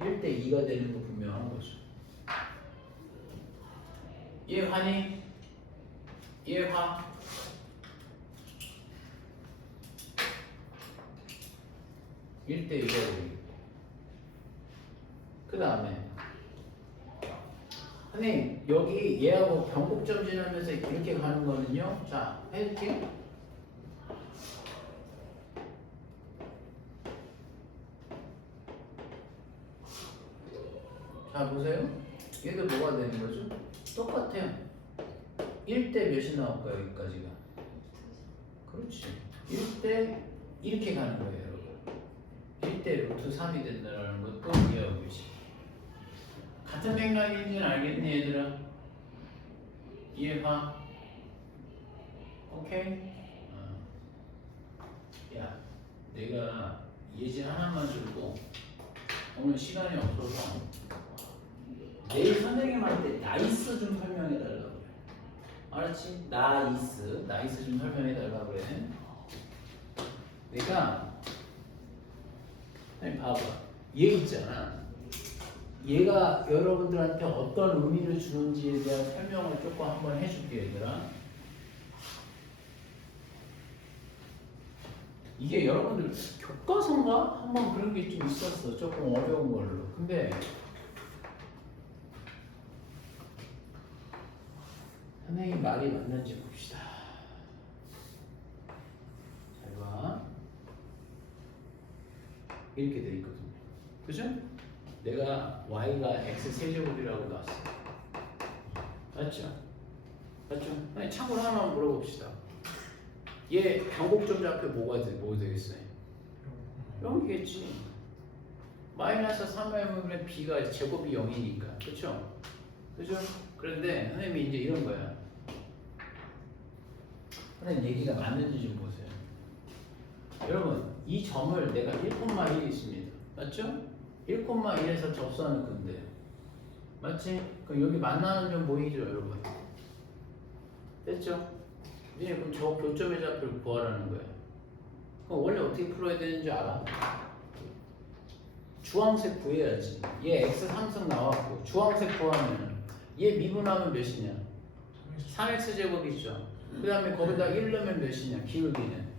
1대 2가 되는 거 분명한 거죠. 이해가니? 이해가? 일 1대 2가 되겠고 그 다음에 선생님 여기 얘하고 변곡점 지나면서 이렇게 가는 거는요. 자 해줄게. 자 보세요. 얘도 뭐가 되는 거죠? 똑같아요. 1대 몇이 나올까 여기까지가? 그렇지. 1대 이렇게 가는 거예요 여러분. 1대 루트 3이 된다는 것도 이해하고 계시. 같은 맥락인지는 알겠니 얘들아? 이해가? 오케이? 야 내가 예제 하나만 주고 오늘 시간이 없어서 내일 선생님한테 나이스 좀 설명해 달라고 그래. 알았지? 나이스 좀 설명해 달라고 그래. 내가 봐봐 얘 있잖아. 얘가 여러분들한테 어떤 의미를 주는지에 대한 설명을 조금 한번 해줄게 얘들아. 이게 여러분들 교과서인가? 한번 그런 게 좀 있었어. 조금 어려운 걸로. 근데 선생님 말이 맞는지 봅시다. 잘 봐. 이렇게 돼 있거든요. 그죠? 내가 y가 x 세제곱이라고 나왔어. 맞죠? 맞죠? 아니, 참고로 하나만 물어봅시다. 얘 변곡점 좌표 뭐 되겠어요? 0이겠지. 마이너스 3분의 b가 제곱이 0이니까. 그쵸? 그죠? 그런데 선생님이 이제 이런 거야. 선생님 얘기가 맞는지 좀 보세요. 여러분 이 점을 내가 1,1이 있습니다. 맞죠? 1,1에서 접수하는 건데요. 맞지? 그럼 여기 만나는 점 보이죠 여러분? 됐죠? 이제 그럼 저 교점의 좌표를 구하라는 거예요. 그럼 원래 어떻게 풀어야 되는지 알아? 주황색 구해야지. 얘 x 3승 나왔고 주황색 구하면 얘 미분하면 몇이냐? 3x 제곱이죠. 그 다음에 거기다 1 넣으면 몇이냐? 기울기는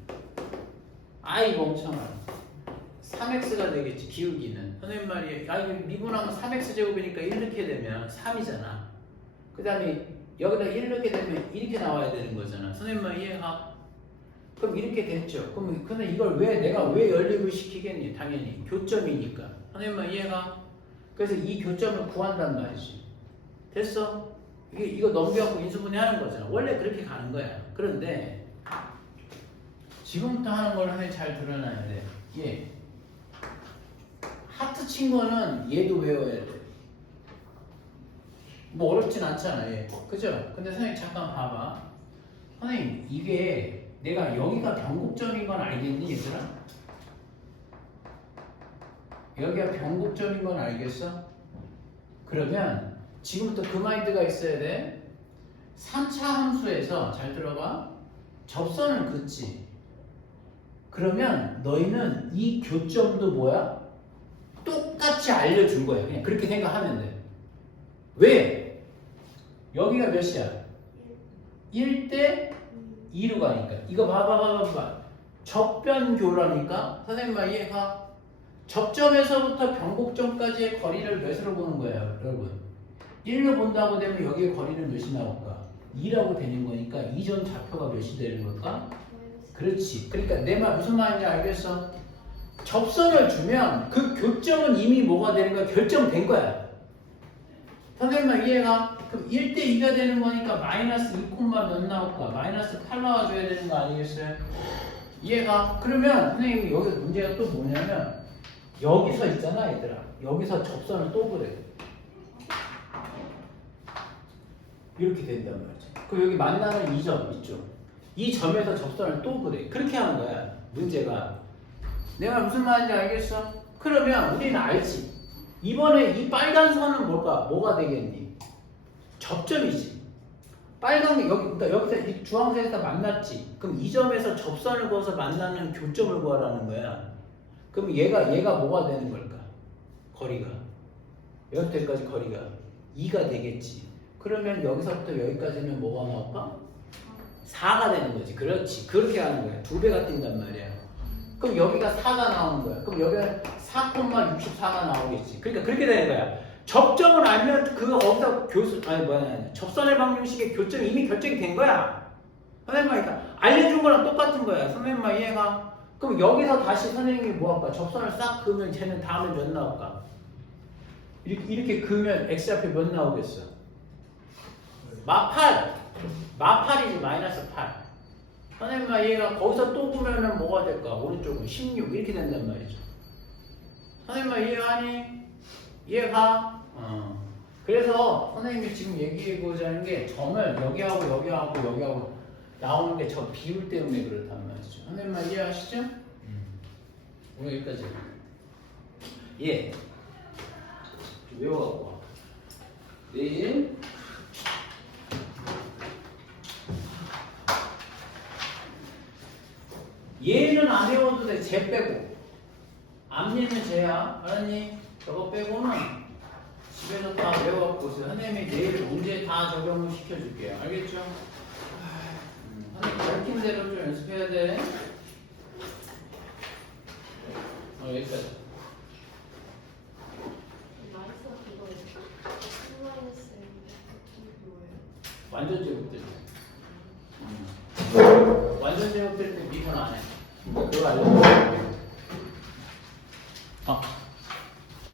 아이 멍청아 3x가 되겠지. 기울기는. 선생님 말이 아 이거 미분하면 3x 제곱이니까 1 넣게 되면 3이잖아. 그 다음에 여기다 1 넣게 되면 이렇게 나와야 되는 거잖아. 선생님 말 이해가? 그럼 이렇게 됐죠. 그럼 근데 이걸 내가 왜 연립을 시키겠니? 당연히 교점이니까. 선생님 말 이해가? 그래서 이 교점을 구한단 말이지. 됐어? 이거 넘겨갖고 인수분해 하는 거잖아. 원래 그렇게 가는 거야. 그런데 지금부터 하는 걸 하나 잘 드러나야 돼. 얘 하트 친 거는 얘도 외워야 돼. 뭐 어렵진 않잖아. 얘. 그죠? 근데 선생님 잠깐 봐봐. 선생님 이게 내가 여기가 변곡점인 건 알겠니 얘들아? 여기가 변곡점인 건 알겠어? 그러면 지금부터 그 마인드가 있어야 돼. 3차 함수에서 잘 들어봐. 접선을 긋지. 그러면 너희는 이 교점도 뭐야? 똑같이 알려준 거야. 그냥 그렇게 생각하면 돼. 왜? 여기가 몇이야? 1대 2로 가니까. 이거 봐봐. 접변교라니까. 선생님 말 이해가? 접점에서부터 변곡점까지의 거리를 몇으로 보는 거예요, 여러분? 1로 본다고 되면 여기에 거리는 몇이 나올까? 2라고 되는 거니까 이 점 좌표가 몇이 되는 걸까? 그렇지. 그러니까 내 말 무슨 말인지 알겠어? 접선을 주면 그 교점은 이미 뭐가 되는 거야? 결정된 거야. 선생님 말 이해가? 그럼 1대 2가 되는 거니까 마이너스 2, 몇 나올까? 마이너스 8 나와줘야 되는 거 아니겠어요? 이해가? 그러면 선생님이 여기서 문제가 또 뭐냐면 여기서 있잖아 얘들아. 여기서 접선을 또 그래. 이렇게 된단 말이지. 그럼 여기 만나는 이 점 있죠. 이 점에서 접선을 또 그래. 그렇게 하는 거야. 문제가. 내가 무슨 말인지 알겠어? 그러면 우리는 알지. 이번에 이 빨간 선은 뭘까? 뭐가 되겠니? 접점이지. 빨간 게 여기, 그러니까 여기서 이 주황색에서 만났지. 그럼 이 점에서 접선을 그어서 만나는 교점을 구하라는 거야. 그럼 얘가 뭐가 되는 걸까? 거리가. 여기까지 거리가 2가 되겠지. 그러면 여기서부터 여기까지는 뭐가 나올까? 4가 되는 거지. 그렇지. 그렇게 하는 거야. 2배가 뛴단 말이야. 그럼 여기가 4가 나오는 거야. 그럼 여기가 4,64가 나오겠지. 그러니까 그렇게 되는 거야. 접점을 알면 거기서 접선의 방정식의 교점이 이미 결정이 된 거야. 선생님 말이니까 알려준 거랑 똑같은 거야. 선생님 말 이해가? 그럼 여기서 다시 선생님이 뭐 할까? 접선을 싹 그으면 쟤는 다음에 몇 나올까? 이렇게 그으면 x좌표 몇 나오겠어? 마팔이지. 마이너스 8. 선생님 말 이해가? 거기서 또 보면은 뭐가 될까? 오른쪽은 16 이렇게 된단 말이죠. 선생님 말 이해하니? 이해가? 그래서 선생님이 지금 얘기해보자 하는 게 점을 여기하고 나오는 게 저 비율 때문에 그렇단 말이죠. 선생님 말 이해하시죠? 오늘 여기까지. 예. 좀 외워갖고 와. 내일 얘는 안 외워도 돼. 쟤 빼고. 앞니는 쟤야. 알았니? 저거 빼고는 집에서 다 외워갖고 오세요. 선생님이 내일 문제 다 적용을 시켜줄게요. 알겠죠? 선생님 가르친 대로 좀 연습해야 돼. 여기까지. 완전 제곱될 때. 완전 제곱될 때 미분 안 해. 그거 알려줄게.